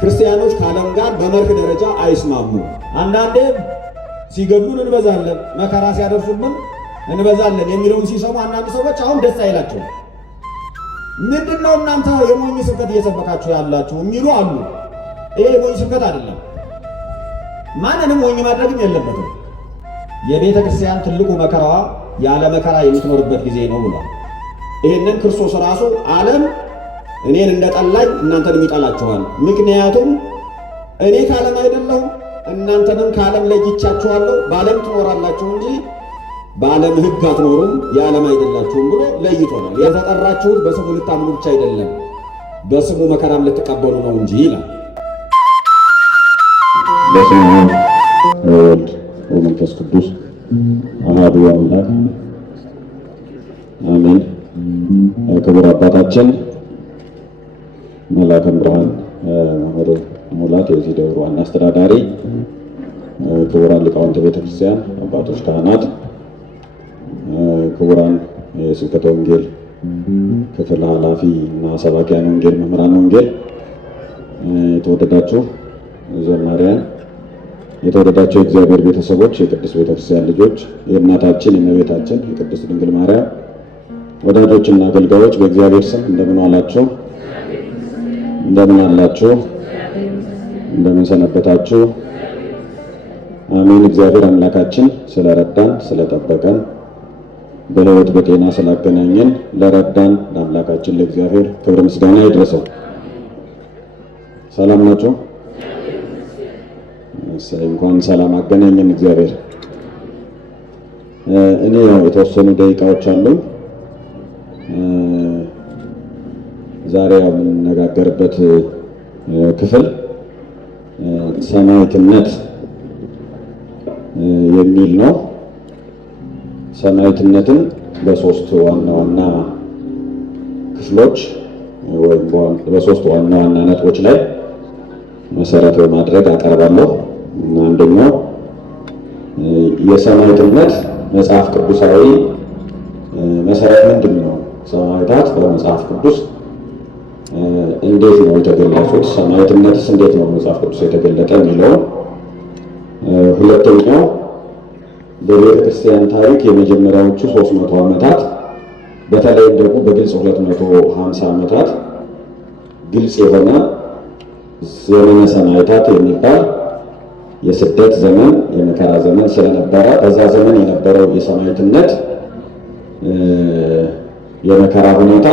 ክርስቲያኖች ከዓለም ጋር በመርህ ደረጃ አይስማሙም። አንዳንዴ ሲገሉን እንበዛለን፣ መከራ ሲያደርሱብን እንበዛለን የሚለውን ሲሰሙ አንዳንድ ሰዎች አሁን ደስ አይላቸው። ምንድነው እናንተ የሞኝ ስብከት እየሰበካችሁ ያላችሁ የሚሉ አሉ። ይሄ የሞኝ ስብከት አይደለም። ማንንም ሞኝ ማድረግም የለበትም። የቤተ ክርስቲያን ትልቁ መከራዋ ያለ መከራ የምትኖርበት ጊዜ ነው ብሏል። ይህንን ክርስቶስ ራሱ ዓለም እኔን እንደጠላኝ እናንተንም ይጠላችኋል፣ ምክንያቱም እኔ ከዓለም አይደለሁም እናንተንም ከዓለም ለይቻችኋለሁ፣ በዓለም ትኖራላችሁ እንጂ በዓለም ሕግ አትኖሩም፣ የዓለም አይደላችሁም ብሎ ለይቶናል። የተጠራችሁት በስሙ ልታምኑ ብቻ አይደለም በስሙ መከራም ልትቀበሉ ነው እንጂ ይላል። በስመ አብ ወወልድ ወመንፈስ ቅዱስ አሐዱ አምላክ አሜን። ክቡር አባታችን መላከ ብርሃን መምህር ሙላት የዚህ ደብር ዋና አስተዳዳሪ፣ ክቡራን ሊቃውንተ ቤተክርስቲያን፣ አባቶች ካህናት፣ ክቡራን የስብከተ ወንጌል ክፍል ኃላፊ እና ሰባኪያን ወንጌል መምህራን ወንጌል፣ የተወደዳችሁ ዘማሪያን፣ የተወደዳችሁ የእግዚአብሔር ቤተሰቦች፣ የቅድስት ቤተክርስቲያን ልጆች፣ የእናታችን የእመቤታችን የቅድስት ድንግል ማርያም ወዳጆችና አገልጋዮች በእግዚአብሔር ስም እንደምን ዋላችሁ? እንደምን አላችሁ? እንደምን ሰነበታችሁ? አሜን። እግዚአብሔር አምላካችን ስለረዳን ስለጠበቀን በሕይወት በጤና ስላገናኘን ለረዳን ለአምላካችን ለእግዚአብሔር ክብር ምስጋና ይድረሰው። ሰላም ናችሁ? እንኳን ሰላም አገናኘን እግዚአብሔር። እኔ ያው የተወሰኑ ደቂቃዎች አሉ። ዛሬ የምንነጋገርበት ክፍል ሰማዕትነት የሚል ነው። ሰማዕትነትን በሶስት ዋና ዋና ክፍሎች ወይም በሶስት ዋና ዋና ነጥቦች ላይ መሰረት በማድረግ አቀርባለሁ። አንደኛው የሰማዕትነት መጽሐፍ ቅዱሳዊ መሰረት ምንድን ነው? ሰማዕታት በመጽሐፍ ቅዱስ እንዴት ነው የተገለጹት? ሰማዕትነትስ እንዴት ነው መጽሐፍ ቅዱስ የተገለጠ የሚለው። ሁለተኛው በቤተ ክርስቲያን ታሪክ የመጀመሪያዎቹ 300 ዓመታት በተለይም ደግሞ በግልጽ 250 ዓመታት ግልጽ የሆነ ዘመነ ሰማዕታት የሚባል የስደት ዘመን የመከራ ዘመን ስለነበረ በዛ ዘመን የነበረው የሰማዕትነት የመከራ ሁኔታ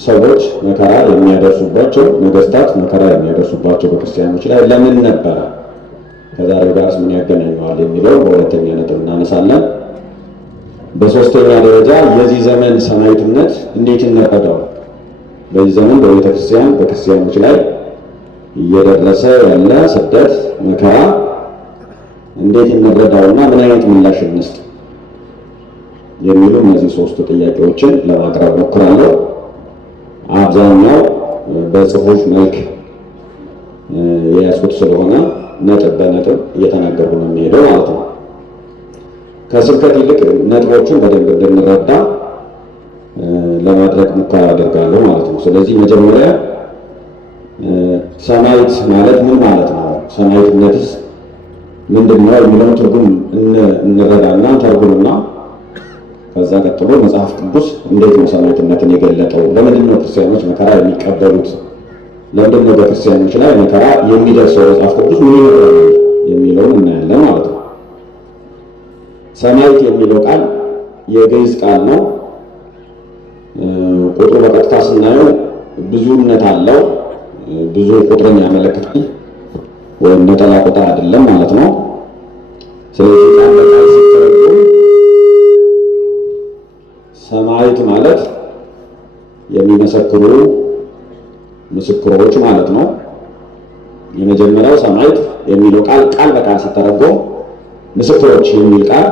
ሰዎች መከራ የሚያደርሱባቸው ነገስታት መከራ የሚያደርሱባቸው በክርስቲያኖች ላይ ለምን ነበረ፣ ከዛሬው ጋር ምን ያገናኘዋል የሚለው በሁለተኛ ነጥብ እናነሳለን። በሶስተኛ ደረጃ የዚህ ዘመን ሰማዕትነት እንዴት እንረዳው፣ በዚህ ዘመን በቤተ ክርስቲያን በክርስቲያኖች ላይ እየደረሰ ያለ ስደት መከራ እንዴት እንረዳውና ምን አይነት ምላሽ እንስጥ የሚሉ እነዚህ ሶስት ጥያቄዎችን ለማቅረብ ሞክራለሁ። አብዛኛው በጽሁፍ መልክ የያዝኩት ስለሆነ ነጥብ በነጥብ እየተናገርኩ ነው የሚሄደው ማለት ነው። ከስብከት ይልቅ ነጥቦቹን በደንብ እንድንረዳ ለማድረግ ሙከራ አደርጋለሁ ማለት ነው። ስለዚህ መጀመሪያ ሰማዕት ማለት ምን ማለት ነው፣ ሰማዕትነትስ ምንድን ነው የሚለውን ትርጉም እንረዳና ተርጉምና ከዛ ቀጥሎ መጽሐፍ ቅዱስ እንዴት ነው ሰማዕትነትን የገለጠው፣ ለምንድን ነው ክርስቲያኖች መከራ የሚቀበሉት፣ ለምንድን ነው በክርስቲያኖች ላይ መከራ የሚደርሰው፣ መጽሐፍ ቅዱስ ምን ይላል የሚለውን እናያለን ማለት ነው። ሰማዕት የሚለው ቃል የግዕዝ ቃል ነው። ቁጥሩ በቀጥታ ስናየው ብዙነት አለው። ብዙ ቁጥርን ያመለክታል ወይም ነጠላ ቁጥር አይደለም ማለት ነው። ስለዚህ ቃል በቃል ሲተረጎም ሰማዕት ማለት የሚመሰክሩ ምስክሮች ማለት ነው። የመጀመሪያው ሰማዕት የሚለው ቃል በቃል ሲተረጎም ምስክሮች የሚል ቃል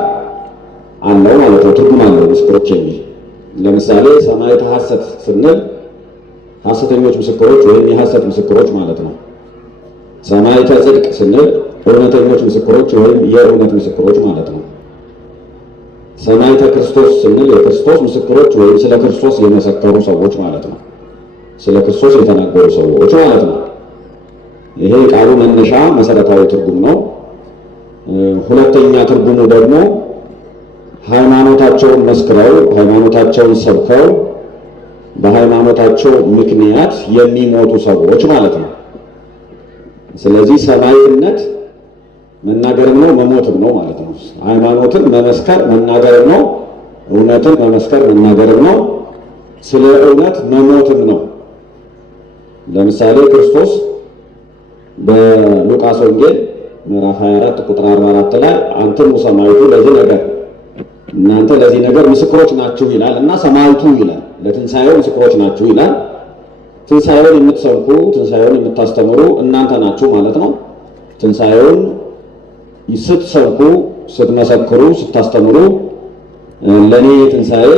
አለው ማለት ነው። ትርጉም አለው ምስክሮች የሚል። ለምሳሌ ሰማዕተ ሐሰት ስንል ሐሰተኞች ምስክሮች ወይም የሐሰት ምስክሮች ማለት ነው። ሰማዕተ ጽድቅ ስንል እውነተኞች ምስክሮች ወይም የእውነት ምስክሮች ማለት ነው። ሰማዕተ ክርስቶስ ስንል የክርስቶስ ምስክሮች ወይም ስለ ክርስቶስ የመሰከሩ ሰዎች ማለት ነው። ስለ ክርስቶስ የተናገሩ ሰዎች ማለት ነው። ይሄ ቃሉ መነሻ መሰረታዊ ትርጉም ነው። ሁለተኛ ትርጉሙ ደግሞ ሃይማኖታቸውን መስክረው ሃይማኖታቸውን ሰብከው በሃይማኖታቸው ምክንያት የሚሞቱ ሰዎች ማለት ነው። ስለዚህ ሰማዕትነት መናገርም ነው መሞትም ነው ማለት ነው። ሃይማኖትን መመስከር መናገርም ነው፣ እውነትን መመስከር መናገርም ነው፣ ስለ እውነት መሞትም ነው። ለምሳሌ ክርስቶስ በሉቃስ ወንጌል ምዕራፍ 24 ቁጥር 44 ላይ አንትሙ ሰማዕቱ ለዚህ ነገር እናንተ ለዚህ ነገር ምስክሮች ናችሁ ይላል እና ሰማዕቱ ይላል። ለትንሣኤው ምስክሮች ናችሁ ይላል። ትንሣኤውን የምትሰብኩ ትንሣኤውን የምታስተምሩ እናንተ ናችሁ ማለት ነው። ትንሣኤውን ስትሰብኩ፣ ስትመሰክሩ፣ ስታስተምሩ ለኔ ትንሣኤ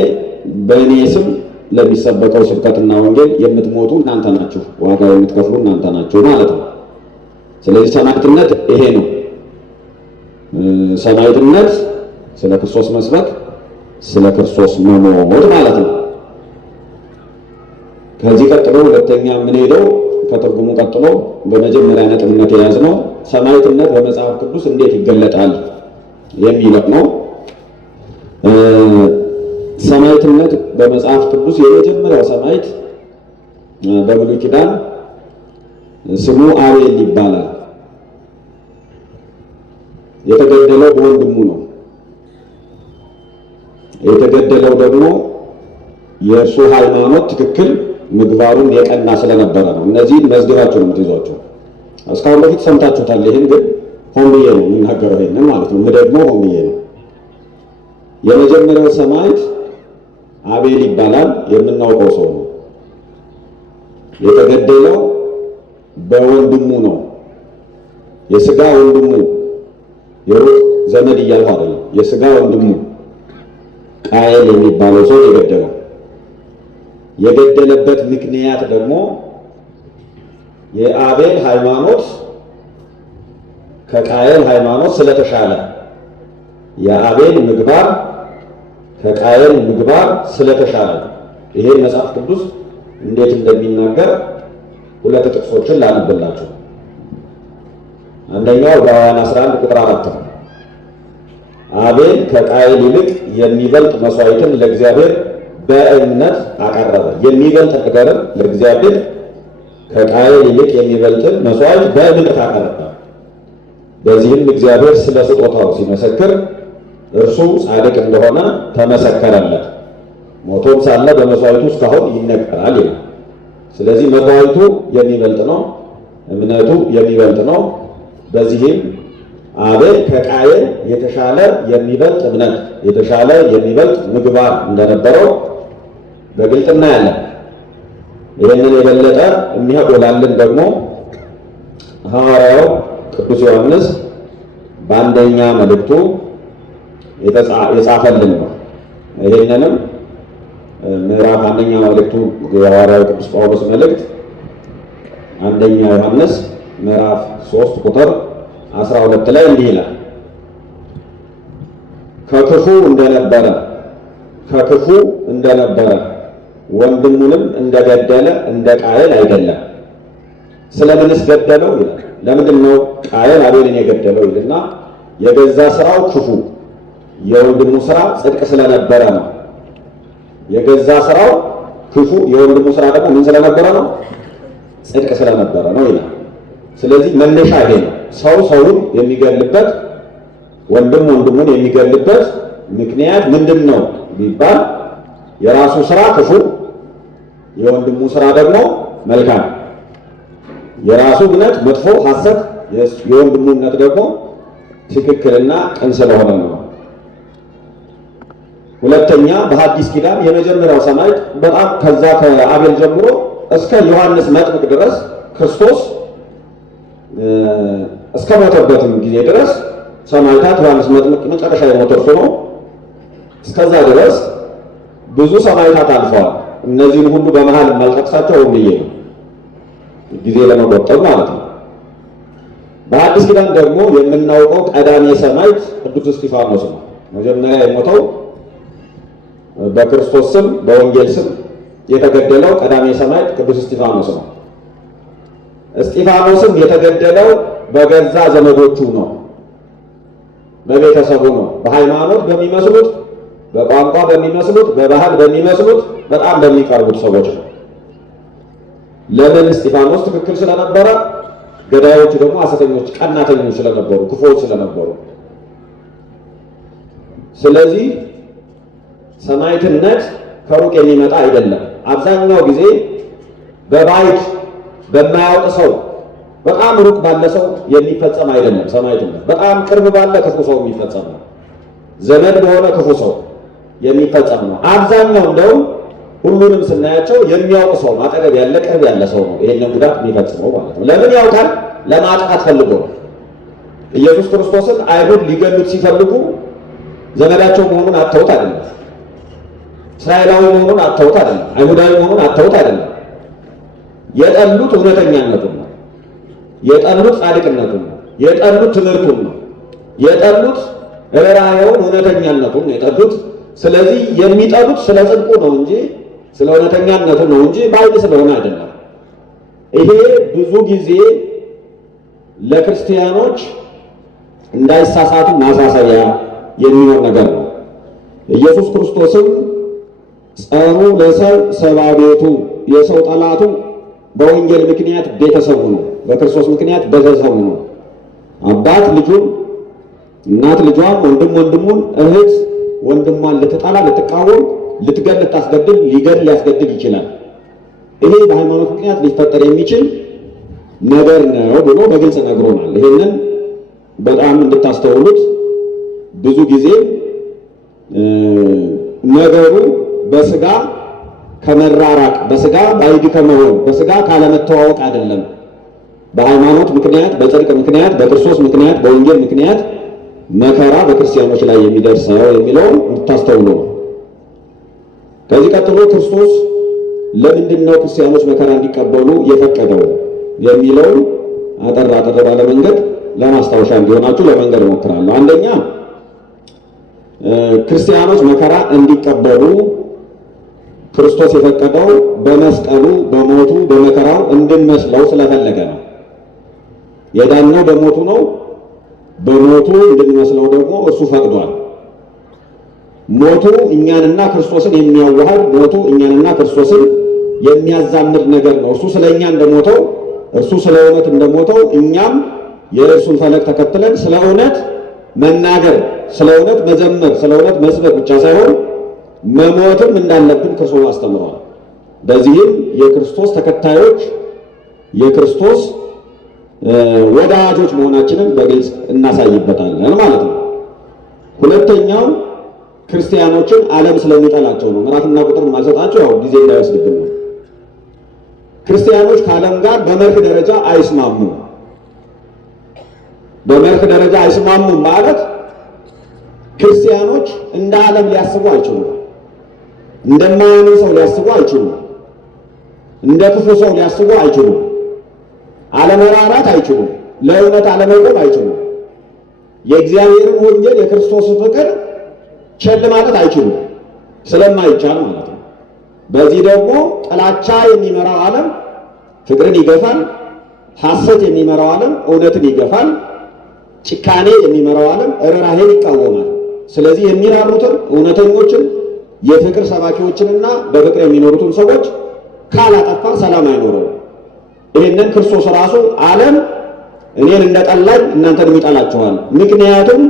በእኔ ስም ለሚሰበከው ስብከትና ወንጌል የምትሞቱ እናንተ ናችሁ፣ ዋጋ የምትከፍሉ እናንተ ናችሁ ማለት ነው። ስለዚህ ሰማዕትነት ይሄ ነው። ሰማዕትነት ስለ ክርስቶስ መስበክ፣ ስለ ክርስቶስ መሞት ማለት ነው። ከዚህ ቀጥሎ ሁለተኛ የምንሄደው ከትርጉሙ ቀጥሎ በመጀመሪያ ነጥብነት የያዝነው ሰማዕትነት በመጽሐፍ ቅዱስ እንዴት ይገለጣል የሚለው ነው። ሰማዕትነት በመጽሐፍ ቅዱስ የመጀመሪያው ሰማዕት በብሉይ ኪዳን ስሙ አቤል ይባላል። የተገደለው በወንድሙ ነው። የተገደለው ደግሞ የእርሱ ሃይማኖት ትክክል ምግባሩን የቀና ስለነበረ ነው። እነዚህ መዝገባቸው ነው የምትይዟቸው። እስካሁን በፊት ሰምታችሁታል። ይህን ግን ሆን ብዬ ነው የምናገረው፣ ይሄንን ማለት ነው። ደግሞ ሆን ብዬ ነው። የመጀመሪያው ሰማዕት አቤል ይባላል። የምናውቀው ሰው ነው። የተገደለው በወንድሙ ነው። የስጋ ወንድሙ፣ የሩቅ ዘመድ እያልሁ አይደለም። የስጋ ወንድሙ ቃየል የሚባለው ሰው የገደለው። የገደለበት ምክንያት ደግሞ የአቤል ሃይማኖት ከቃየል ሃይማኖት ስለተሻለ፣ የአቤል ምግባር ከቃየል ምግባር ስለተሻለ። ይሄን መጽሐፍ ቅዱስ እንዴት እንደሚናገር ሁለት ጥቅሶችን ላንብላችሁ። አንደኛው ዕብራውያን 11 ቁጥር 4 ነው። አቤል ከቃየል ይልቅ የሚበልጥ መስዋዕትን ለእግዚአብሔር በእምነት አቀረበ። የሚበልጥ ነገርን ለእግዚአብሔር ከቃየል ይልቅ የሚበልጥን መስዋዕት በእምነት አቀረበ። በዚህም እግዚአብሔር ስለ ስጦታው ሲመሰክር እርሱ ጻድቅ እንደሆነ ተመሰከረለት። ሞቶም ሳለ በመስዋዕቱ እስካሁን ይነገራል ይላል። ስለዚህ መስዋዕቱ የሚበልጥ ነው፣ እምነቱ የሚበልጥ ነው። በዚህም አቤል ከቃየል የተሻለ የሚበልጥ እምነት፣ የተሻለ የሚበልጥ ምግባር እንደነበረው በግልጥ እናያለን። ይህንን የበለጠ የሚያጎላልን ደግሞ ሐዋርያው ቅዱስ ዮሐንስ በአንደኛ መልእክቱ የጻፈልን ነው። ይህንንም ምዕራፍ አንደኛ መልእክቱ የሐዋርያው ቅዱስ ጳውሎስ መልእክት አንደኛ ዮሐንስ ምዕራፍ 3 ቁጥር 12 ላይ እንዲህ ይላል፣ ከክፉ እንደነበረ ወንድሙንም እንደገደለ እንደ ቃየል አይደለም። ስለምንስ ገደለው ይላል። ለምንድን ነው ቃየል አቤልን የገደለው ይልና የገዛ ስራው ክፉ፣ የወንድሙ ስራ ጽድቅ ስለነበረ ነው። የገዛ ስራው ክፉ፣ የወንድሙ ስራ ደግሞ ምን ስለነበረ ነው? ጽድቅ ስለነበረ ነው ይላል። ስለዚህ መነሻ ይሄ ነው። ሰው ሰውን የሚገልበት፣ ወንድም ወንድሙን የሚገልበት ምክንያት ምንድን ነው ቢባል የራሱ ስራ ክፉ፣ የወንድሙ ስራ ደግሞ መልካም። የራሱ እምነት መጥፎ ሐሰት፣ የወንድሙ እምነት ደግሞ ትክክልና ቅን ስለሆነ ነው። ሁለተኛ በሐዲስ ኪዳን የመጀመሪያው ሰማዕት በጣም ከዛ ከአቤል ጀምሮ እስከ ዮሐንስ መጥምቅ ድረስ ክርስቶስ እስከ ሞተበትም ጊዜ ድረስ ሰማዕታት ዮሐንስ መጥምቅ መጨረሻ የሞተ እርሱ ነው። እስከዛ ድረስ ብዙ ሰማዕታት አልፈዋል። እነዚህን ሁሉ በመሃል ማልጠቅሳቸው ብዬ ነው ጊዜ ለመቆጠብ ማለት ነው። በአዲስ ኪዳን ደግሞ የምናውቀው ቀዳሜ ሰማዕት ቅዱስ እስጢፋኖስ ነው። መጀመሪያ የሞተው በክርስቶስ ስም በወንጌል ስም የተገደለው ቀዳሜ ሰማዕት ቅዱስ እስጢፋኖስ ነው። እስጢፋኖስም የተገደለው በገዛ ዘመዶቹ ነው፣ በቤተሰቡ ነው። በሃይማኖት በሚመስሉት፣ በቋንቋ በሚመስሉት፣ በባህል በሚመስሉት በጣም በሚቀርቡት ሰዎች ነው። ለምን? እስጢፋኖስ ትክክል ስለነበረ፣ ገዳዮቹ ደግሞ ሐሰተኞች፣ ቀናተኞች ስለነበሩ፣ ክፉዎች ስለነበሩ። ስለዚህ ሰማዕትነት ከሩቅ የሚመጣ አይደለም። አብዛኛው ጊዜ በባዕድ በማያውቅ ሰው፣ በጣም ሩቅ ባለ ሰው የሚፈጸም አይደለም። ሰማዕትነት በጣም ቅርብ ባለ ክፉ ሰው የሚፈጸም ነው። ዘመድ በሆነ ክፉ ሰው የሚፈጸም ነው። አብዛኛው እንደውም ሁሉንም ስናያቸው የሚያውቅ ሰው አጠገብ ያለ ቅርብ ያለ ሰው ነው ይሄንን ጉዳት የሚፈጽመው ማለት ነው። ለምን ያውቃል? ለማጥፋት ፈልጎ ነው። ኢየሱስ ክርስቶስን አይሁድ ሊገሉት ሲፈልጉ ዘመዳቸው መሆኑን አተውት አይደለም። እስራኤላዊ መሆኑን አተውት አይደለም። አይሁዳዊ መሆኑን አተውት አይደለም። የጠሉት እውነተኛነቱን ነው። የጠሉት ጻድቅነቱን ነው። የጠሉት ትምህርቱን ነው። የጠሉት ርኅራኄውን እውነተኛነቱን ነው የጠሉት። ስለዚህ የሚጠሉት ስለ ጽድቁ ነው እንጂ ስለ እውነተኛነቱ ነው እንጂ ባዕድ ስለሆነ አይደለም። ይሄ ብዙ ጊዜ ለክርስቲያኖች እንዳይሳሳቱ ማሳሰቢያ የሚሆን ነገር ነው። ኢየሱስ ክርስቶስም ጸሩ ለሰብ ሰባ ቤቱ፣ የሰው ጠላቱ በወንጌል ምክንያት ቤተሰቡ ነው፣ በክርስቶስ ምክንያት ቤተሰቡ ነው። አባት ልጁን፣ እናት ልጇን፣ ወንድም ወንድሙን፣ እህት ወንድሟን ልትጠላ፣ ልትቃወም፣ ልትገል፣ ልታስገድል፣ ሊገድል፣ ሊያስገድል ይችላል። ይሄ በሃይማኖት ምክንያት ሊፈጠር የሚችል ነገር ነው ብሎ በግልጽ ነግሮናል። ይሄንን በጣም እንድታስተውሉት ብዙ ጊዜ ነገሩ በስጋ ከመራራቅ፣ በስጋ ባዕድ ከመሆን፣ በስጋ ካለመተዋወቅ አይደለም። በሃይማኖት ምክንያት፣ በጽድቅ ምክንያት፣ በክርስቶስ ምክንያት፣ በወንጌል ምክንያት መከራ በክርስቲያኖች ላይ የሚደርሰው የሚለውን እንድታስተውሉ ነው። ከዚህ ቀጥሎ ክርስቶስ ለምንድን ነው ክርስቲያኖች መከራ እንዲቀበሉ የፈቀደው የሚለውን አጠር አጠር ባለ መንገድ ለማስታወሻ እንዲሆናችሁ ለመንገድ እሞክራለሁ። አንደኛ ክርስቲያኖች መከራ እንዲቀበሉ ክርስቶስ የፈቀደው በመስቀሉ፣ በሞቱ፣ በመከራው እንድንመስለው ስለፈለገ ነው። የዳነው በሞቱ ነው። በሞቱ እንድንመስለው ደግሞ እሱ ፈቅዷል። ሞቱ እኛንና ክርስቶስን የሚያዋህድ፣ ሞቱ እኛንና ክርስቶስን የሚያዛምድ ነገር ነው። እርሱ ስለ እኛ እንደሞተው፣ እርሱ ስለ እውነት እንደሞተው እኛም የእርሱን ፈለግ ተከትለን ስለ እውነት መናገር፣ ስለ እውነት መዘመር፣ ስለ እውነት መስበክ ብቻ ሳይሆን መሞትም እንዳለብን ክርስቶስ አስተምሯል። በዚህም የክርስቶስ ተከታዮች፣ የክርስቶስ ወዳጆች መሆናችንን በግልጽ እናሳይበታለን ማለት ነው። ሁለተኛው ክርስቲያኖችን ዓለም ስለሚጠላቸው ነው። ምዕራፍና ቁጥር ማልሰጣቸው ያው ጊዜ እንዳይወስድብን ነው። ክርስቲያኖች ከዓለም ጋር በመርህ ደረጃ አይስማሙም። በመርህ ደረጃ አይስማሙም ማለት ክርስቲያኖች እንደ ዓለም ሊያስቡ አይችሉም። እንደማያምን ሰው ሊያስቡ አይችሉም። እንደ ክፉ ሰው ሊያስቡ አይችሉም። አለመራራት አይችሉም። ለእውነት አለመቆም አይችሉም። የእግዚአብሔርን ወንጌል የክርስቶስን ፍቅር ቸል ማለት አይችሉም፣ ስለማይቻል ማለት ነው። በዚህ ደግሞ ጥላቻ የሚመራው ዓለም ፍቅርን ይገፋል። ሐሰት የሚመራው ዓለም እውነትን ይገፋል። ጭካኔ የሚመራው ዓለም ርኅራኄን ይቃወማል። ስለዚህ የሚራሩትን እውነተኞችን የፍቅር ሰባኪዎችንና በፍቅር የሚኖሩትን ሰዎች ካላጠፋ ሰላም አይኖረውም። ይህንን ክርስቶስ ራሱ ዓለም እኔን እንደጠላኝ እናንተንም ይጠላችኋል፣ ምክንያቱም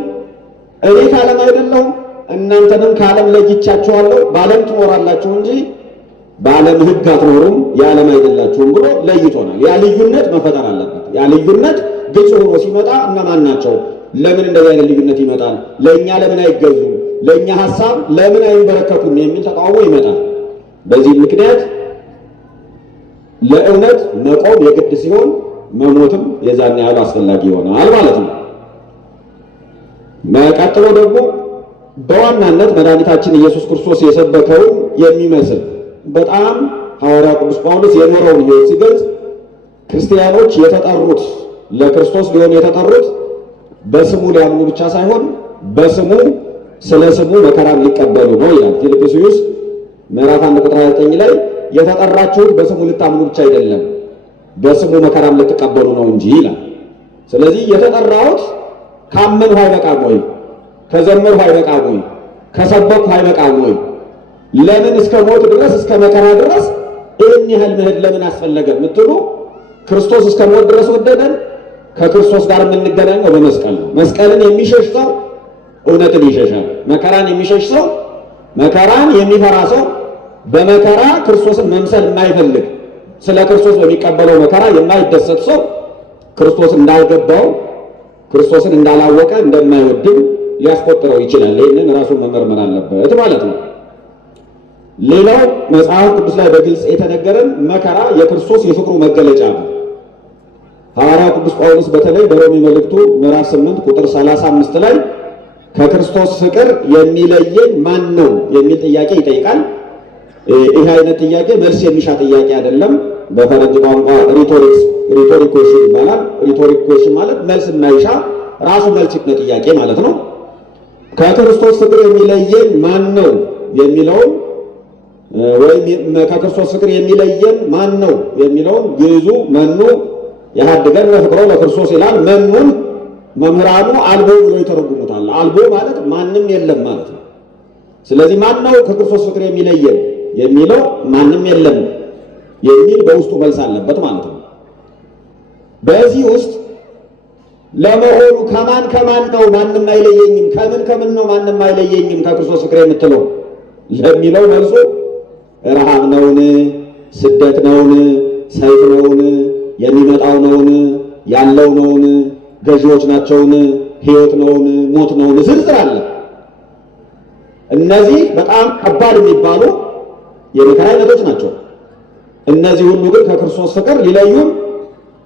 እኔ ከዓለም አይደለሁም እናንተንም ከዓለም ለይቻችኋለሁ፣ በዓለም ትኖራላችሁ እንጂ በዓለም ሕግ አትኖሩም፣ የዓለም አይደላችሁም ብሎ ለይቶናል። ያ ልዩነት መፈጠር አለበት። ያ ልዩነት ግልጽ ሆኖ ሲመጣ እነማን ናቸው? ለምን እንደዚህ አይነት ልዩነት ይመጣል? ለእኛ ለምን አይገዙም? ለእኛ ሐሳብ ለምን አይንበረከኩም? የሚል ተቃውሞ ይመጣል። በዚህ ምክንያት ለእውነት መቆም የግድ ሲሆን መሞትም የዛን ያህል አስፈላጊ ይሆናል ማለት ነው። ቀጥሎ ደግሞ በዋናነት መድኃኒታችን ኢየሱስ ክርስቶስ የሰበከውን የሚመስል በጣም ሐዋርያ ቅዱስ ጳውሎስ የኖረውን ሕይወት ሲገልጽ ክርስቲያኖች የተጠሩት ለክርስቶስ ሊሆኑ የተጠሩት በስሙ ሊያምኑ ብቻ ሳይሆን በስሙ ስለ ስሙ መከራን ሊቀበሉ ነው ይላል። ፊልጵስዩስ ምዕራፍ 1 ቁጥር 29 ላይ የተጠራችሁት በስሙ ልታምኑ ብቻ አይደለም፣ በስሙ መከራም ልትቀበሉ ነው እንጂ ይላል። ስለዚህ የተጠራሁት ካመንሁ አይበቃም ወይ? ከዘመርሁ አይበቃም ወይ? ከሰበክሁ አይበቃም ወይ? ለምን እስከ ሞት ድረስ እስከ መከራ ድረስ ይህን ያህል መሄድ ለምን አስፈለገ የምትሉ ክርስቶስ እስከ ሞት ድረስ ወደደን። ከክርስቶስ ጋር የምንገናኘው በመስቀል ነው። መስቀልን የሚሸሽ ሰው እውነትን ይሸሻል። መከራን የሚሸሽ ሰው፣ መከራን የሚፈራ ሰው፣ በመከራ ክርስቶስን መምሰል የማይፈልግ ስለ ክርስቶስ በሚቀበለው መከራ የማይደሰት ሰው ክርስቶስ እንዳልገባው፣ ክርስቶስን እንዳላወቀ፣ እንደማይወድም ሊያስቆጥረው ይችላል። ይህንን ራሱን መመርመር አለበት ማለት ነው። ሌላው መጽሐፍ ቅዱስ ላይ በግልጽ የተነገረን መከራ የክርስቶስ የፍቅሩ መገለጫ ነው። ሐዋርያው ቅዱስ ጳውሎስ በተለይ በሮሜ መልእክቱ ምዕራፍ 8 ቁጥር 35 ላይ ከክርስቶስ ፍቅር የሚለየን ማን ነው የሚል ጥያቄ ይጠይቃል። ይህ አይነት ጥያቄ መልስ የሚሻ ጥያቄ አይደለም። በፈረንጅ ቋንቋ ሪቶሪክ ኩዌሽን ይባላል። ሪቶሪክ ኩዌሽን ማለት መልስ የማይሻ ራሱ መልስ የሆነ ጥያቄ ማለት ነው። ከክርስቶስ ፍቅር የሚለየን ማን ነው የሚለውን ወይም ከክርስቶስ ፍቅር የሚለየን ማን ነው የሚለውን ግዕዙ መኑ ያሃድገን ፍቅሮ ለክርስቶስ ይላል። መኑን መምህራኑ አልቦ ብሎ ይተረጉሙታል። አልቦ ማለት ማንም የለም ማለት ነው። ስለዚህ ማን ነው ከክርስቶስ ፍቅር የሚለየን የሚለው ማንም የለም የሚል በውስጡ መልስ አለበት ማለት ነው። በዚህ ውስጥ ለመሆኑ ከማን ነው ማንም አይለየኝም፣ ከምን ነው ማንም አይለየኝም ከክርስቶስ ፍቅር የምትለው ለሚለው መልሱ ረሃብ ነውን? ስደት ነውን? ሰይፍ ነውን? የሚመጣው ነውን? ያለው ነውን? ገዢዎች ናቸውን? ሕይወት ነውን? ሞት ነውን? ዝርዝር አለ። እነዚህ በጣም ከባድ የሚባሉ የመከራ አይነቶች ናቸው። እነዚህ ሁሉ ግን ከክርስቶስ ፍቅር ሊለዩን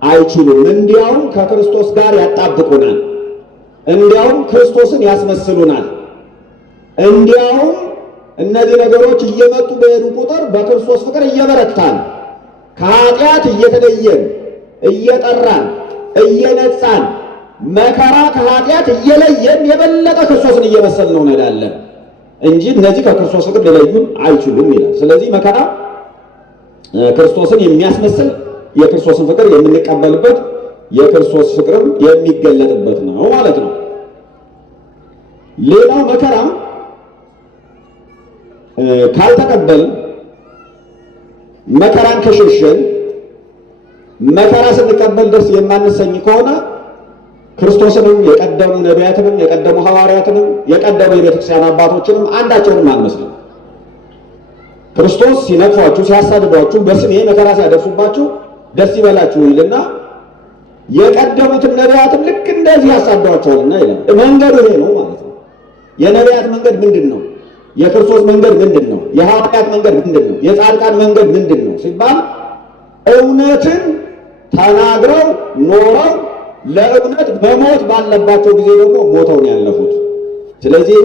አይችሉም። እንዲያውም ከክርስቶስ ጋር ያጣብቁናል። እንዲያውም ክርስቶስን ያስመስሉናል። እንዲያውም እነዚህ ነገሮች እየመጡ በሄዱ ቁጥር በክርስቶስ ፍቅር እየበረታን ከኃጢአት እየተለየን እየጠራን እየነጻን መከራ ከኃጢአት እየለየን የበለጠ ክርስቶስን እየመሰልን ነው እንሄዳለን እንጂ እነዚህ ከክርስቶስ ፍቅር ሊለዩን አይችሉም ይላል። ስለዚህ መከራ ክርስቶስን የሚያስመስል የክርስቶስን ፍቅር የምንቀበልበት የክርስቶስ ፍቅርም የሚገለጥበት ነው ማለት ነው። ሌላው መከራ ካልተቀበል መከራን ከሸሸን መከራ ስንቀበል ደስ የማንሰኝ ከሆነ ክርስቶስንም የቀደሙ ነቢያትንም የቀደሙ ሐዋርያትንም የቀደሙ የቤተክርስቲያን አባቶችንም አንዳቸውንም አንመስልም። ክርስቶስ ሲነቅፏችሁ፣ ሲያሳድዷችሁ፣ በስሜ መከራ ሲያደርሱባችሁ ደስ ይበላችሁ ይልና የቀደሙትን ነቢያትም ልክ እንደዚህ ያሳድዷቸዋልና ይላል። መንገዱ ይሄ ነው ማለት ነው። የነቢያት መንገድ ምንድን ነው? የክርስቶስ መንገድ ምንድን ነው? የሐዋርያት መንገድ ምንድን ነው? የጻድቃን መንገድ ምንድን ነው ሲባል እውነትን ተናግረው ኖረው ለእውነት መሞት ባለባቸው ጊዜ ደግሞ ሞተው ነው ያለፉት። ስለዚህ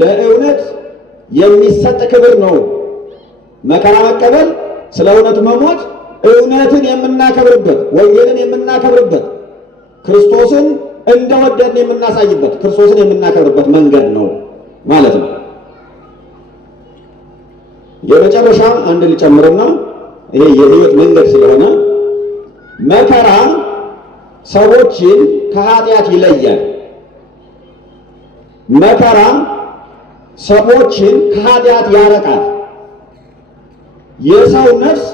ለእውነት የሚሰጥ ክብር ነው መከራ መቀበል፣ ስለ እውነት መሞት፣ እውነትን የምናከብርበት፣ ወንጌልን የምናከብርበት፣ ክርስቶስን እንደወደድን የምናሳይበት፣ ክርስቶስን የምናከብርበት መንገድ ነው ማለት ነው። የመጨረሻ አንድ ልጨምርና ይሄ የህይወት መንገድ ስለሆነ መከራ ሰዎችን ከኃጢአት ይለያል። መከራ ሰዎችን ከኃጢአት ያረቃል። የሰው ነፍስ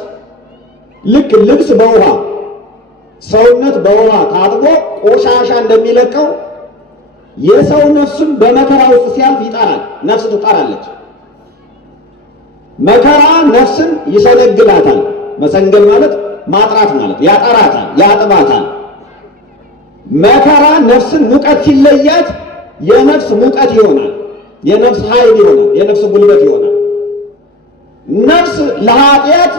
ልክ ልብስ በውሃ ሰውነት በውሃ ታጥቦ ቆሻሻ እንደሚለቀው የሰው ነፍስም በመከራ ውስጥ ሲያልፍ ይጠራል። ነፍስ ትጠራለች። መከራ ነፍስን ይሰነግላታል። መሰንገል ማለት ማጥራት ማለት ያጠራታል፣ ያጥባታል። መከራ ነፍስን ሙቀት ሲለያት የነፍስ ሙቀት ይሆናል፣ የነፍስ ኃይል ይሆናል፣ የነፍስ ጉልበት ይሆናል። ነፍስ ለኃጢአት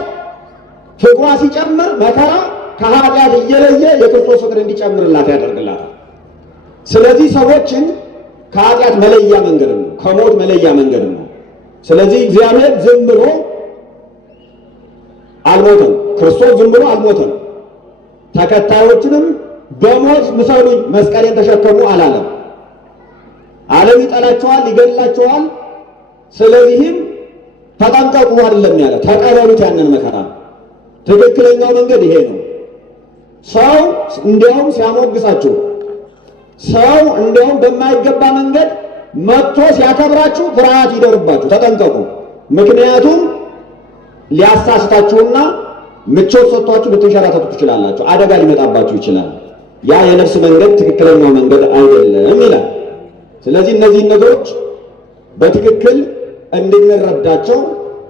ፍቅሯ ሲጨምር መከራ ከኃጢአት እየለየ የክርስቶስ ፍቅር እንዲጨምርላት ያደርግላታል። ስለዚህ ሰዎችን ከኃጢአት መለያ መንገድ ነው፣ ከሞት መለያ መንገድ ነው። ስለዚህ እግዚአብሔር ዝም ብሎ አልሞተም። ክርስቶስ ዝም ብሎ አልሞተም። ተከታዮችንም በሞት ምሰሉኝ፣ መስቀሌን ተሸከሙ አላለም። ዓለም ይጠላቸዋል፣ ይገድላቸዋል። ስለዚህም ተጠንቀቁ አይደለም ያለ፣ ተቀበሉት ያንን መከራ። ትክክለኛው መንገድ ይሄ ነው። ሰው እንዲያውም ሲያሞግሳችሁ፣ ሰው እንዲያውም በማይገባ መንገድ መጥቶ ሲያከብራችሁ ፍርሃት ይደርባችሁ፣ ተጠንቀቁ። ምክንያቱም ሊያሳስታችሁና ምቾት ሰጥቷችሁ ልትንሸራተቱ ትችላላችሁ፣ አደጋ ሊመጣባችሁ ይችላል። ያ የነፍስ መንገድ ትክክለኛው መንገድ አይደለም ይላል። ስለዚህ እነዚህን ነገሮች በትክክል እንድንረዳቸው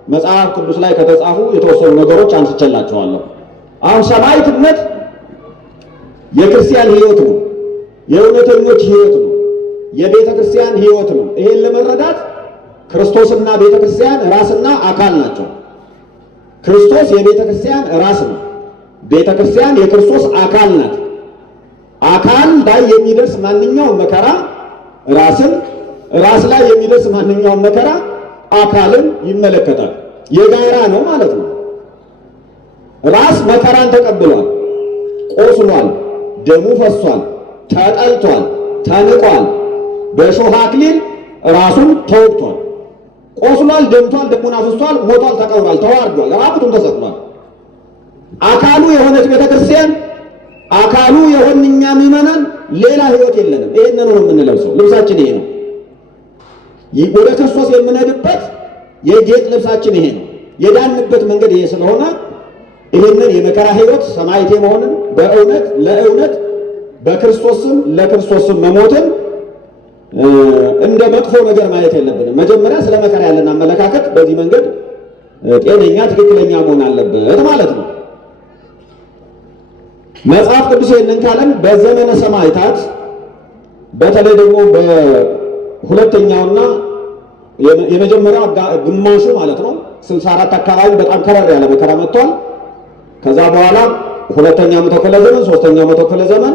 መጽሐፍ ቅዱስ ላይ ከተጻፉ የተወሰኑ ነገሮች አንስቼላችኋለሁ። አሁን ሰማዕትነት የክርስቲያን ሕይወት ነው፣ የእውነተኞች ሕይወት ነው፣ የቤተ ክርስቲያን ሕይወት ነው። ይሄን ለመረዳት ክርስቶስና ቤተ ክርስቲያን ራስና አካል ናቸው። ክርስቶስ የቤተ ክርስቲያን ራስ ነው። ቤተ ክርስቲያን የክርስቶስ አካል ናት። አካል ላይ የሚደርስ ማንኛውም መከራ ራስን፣ ራስ ላይ የሚደርስ ማንኛውም መከራ አካልን ይመለከታል። የጋራ ነው ማለት ነው። ራስ መከራን ተቀብሏል፣ ቆስሏል፣ ደሙ ፈሷል፣ ተጠልቷል፣ ተንቋል፣ በእሾህ አክሊል ራሱን ተወግቷል፣ ቆስሏል፣ ደምቷል፣ ደሙን አፍስሷል፣ ሞቷል፣ ተቀብሯል፣ ተዋርዷል፣ ራቁቱን ተሰቅሏል። አካሉ የሆነች ቤተክርስቲያን፣ አካሉ የሆን እኛ ምዕመናን ሌላ ህይወት የለንም። ይሄንን ነው የምንለብሰው፣ ልብሳችን ይሄ ነው። ወደ ክርስቶስ የምንሄድበት የጌጥ ልብሳችን ይሄ ነው። የዳንበት መንገድ ይሄ ስለሆነ ይሄንን የመከራ ህይወት ሰማዕት መሆንን በእውነት ለእውነት በክርስቶስም ለክርስቶስም መሞትን እንደ መጥፎ ነገር ማየት የለብንም። መጀመሪያ ስለ መከራ ያለን አመለካከት በዚህ መንገድ ጤነኛ ትክክለኛ መሆን አለበት ማለት ነው። መጽሐፍ ቅዱስ ይህንን ካለን በዘመነ ሰማዕታት በተለይ ደግሞ በሁለተኛውና የመጀመሪያው ግማሹ ማለት ነው 64 አካባቢ በጣም ከረር ያለ መከራ መጥቷል። ከዛ በኋላ ሁለተኛው መቶ ክፍለ ዘመን፣ ሶስተኛው መቶ ክፍለ ዘመን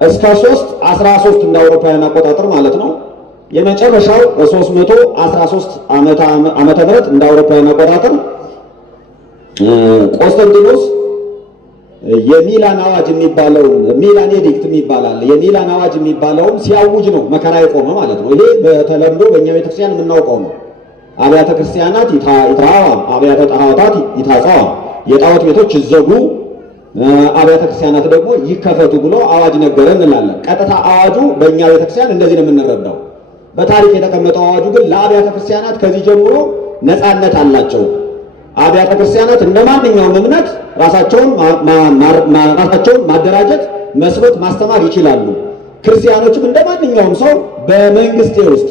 እስከ 313 እንደ አውሮፓውያን አቆጣጠር ማለት ነው። የመጨረሻው 313 ዓመተ ምህረት እንደ አውሮፓውያን አቆጣጠር ቆስጠንጢኖስ የሚላን አዋጅ የሚባለውን ሚላን ኤዲክት የሚባላል የሚላን አዋጅ የሚባለውን ሲያውጅ ነው መከራ የቆመ ማለት ነው። ይሄ በተለምዶ በእኛ ቤተክርስቲያን የምናውቀው ነው። አብያተ ክርስቲያናት ይትራዋ፣ አብያተ ጣዖታት ይታጸዋ፣ የጣዖት ቤቶች ይዘጉ፣ አብያተ ክርስቲያናት ደግሞ ይከፈቱ ብሎ አዋጅ ነገረ እንላለን። ቀጥታ አዋጁ በእኛ ቤተክርስቲያን እንደዚህ ነው የምንረዳው። በታሪክ የተቀመጠው አዋጁ ግን ለአብያተ ክርስቲያናት ከዚህ ጀምሮ ነፃነት አላቸው። አብያተ ክርስቲያናት እንደ ማንኛውም እምነት ራሳቸውን ማደራጀት፣ መስበክ፣ ማስተማር ይችላሉ። ክርስቲያኖችም እንደ ማንኛውም ሰው በመንግስቴ ውስጥ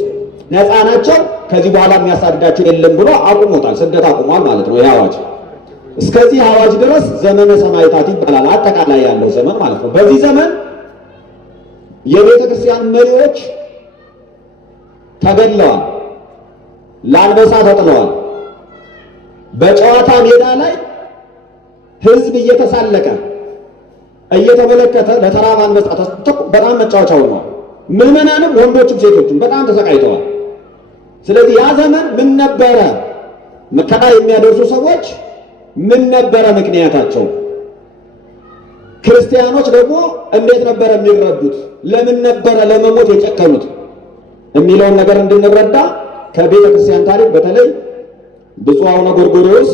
ነፃ ናቸው፣ ከዚህ በኋላ የሚያሳድዳቸው የለም ብሎ አቁሞታል። ስደት አቁሟል ማለት ነው ይህ አዋጅ። እስከዚህ አዋጅ ድረስ ዘመነ ሰማዕታት ይባላል፣ አጠቃላይ ያለው ዘመን ማለት ነው። በዚህ ዘመን የቤተ ክርስቲያን መሪዎች ተገድለዋል፣ ለአንበሳ ተጥለዋል። በጨዋታ ሜዳ ላይ ህዝብ እየተሳለቀ እየተመለከተ ለተራበ አንበሳ በጣም መጫወቻ ሆኗል። ምዕመናንም ወንዶችም ሴቶችም በጣም ተሰቃይተዋል። ስለዚህ ያ ዘመን ምን ነበረ? መከራ የሚያደርሱ ሰዎች ምን ነበረ ምክንያታቸው? ክርስቲያኖች ደግሞ እንዴት ነበረ የሚረዱት? ለምን ነበረ ለመሞት የጨከኑት የሚለውን ነገር እንድንረዳ ከቤተ ክርስቲያን ታሪክ በተለይ ብፁዕ አቡነ ጎርጎርዮስ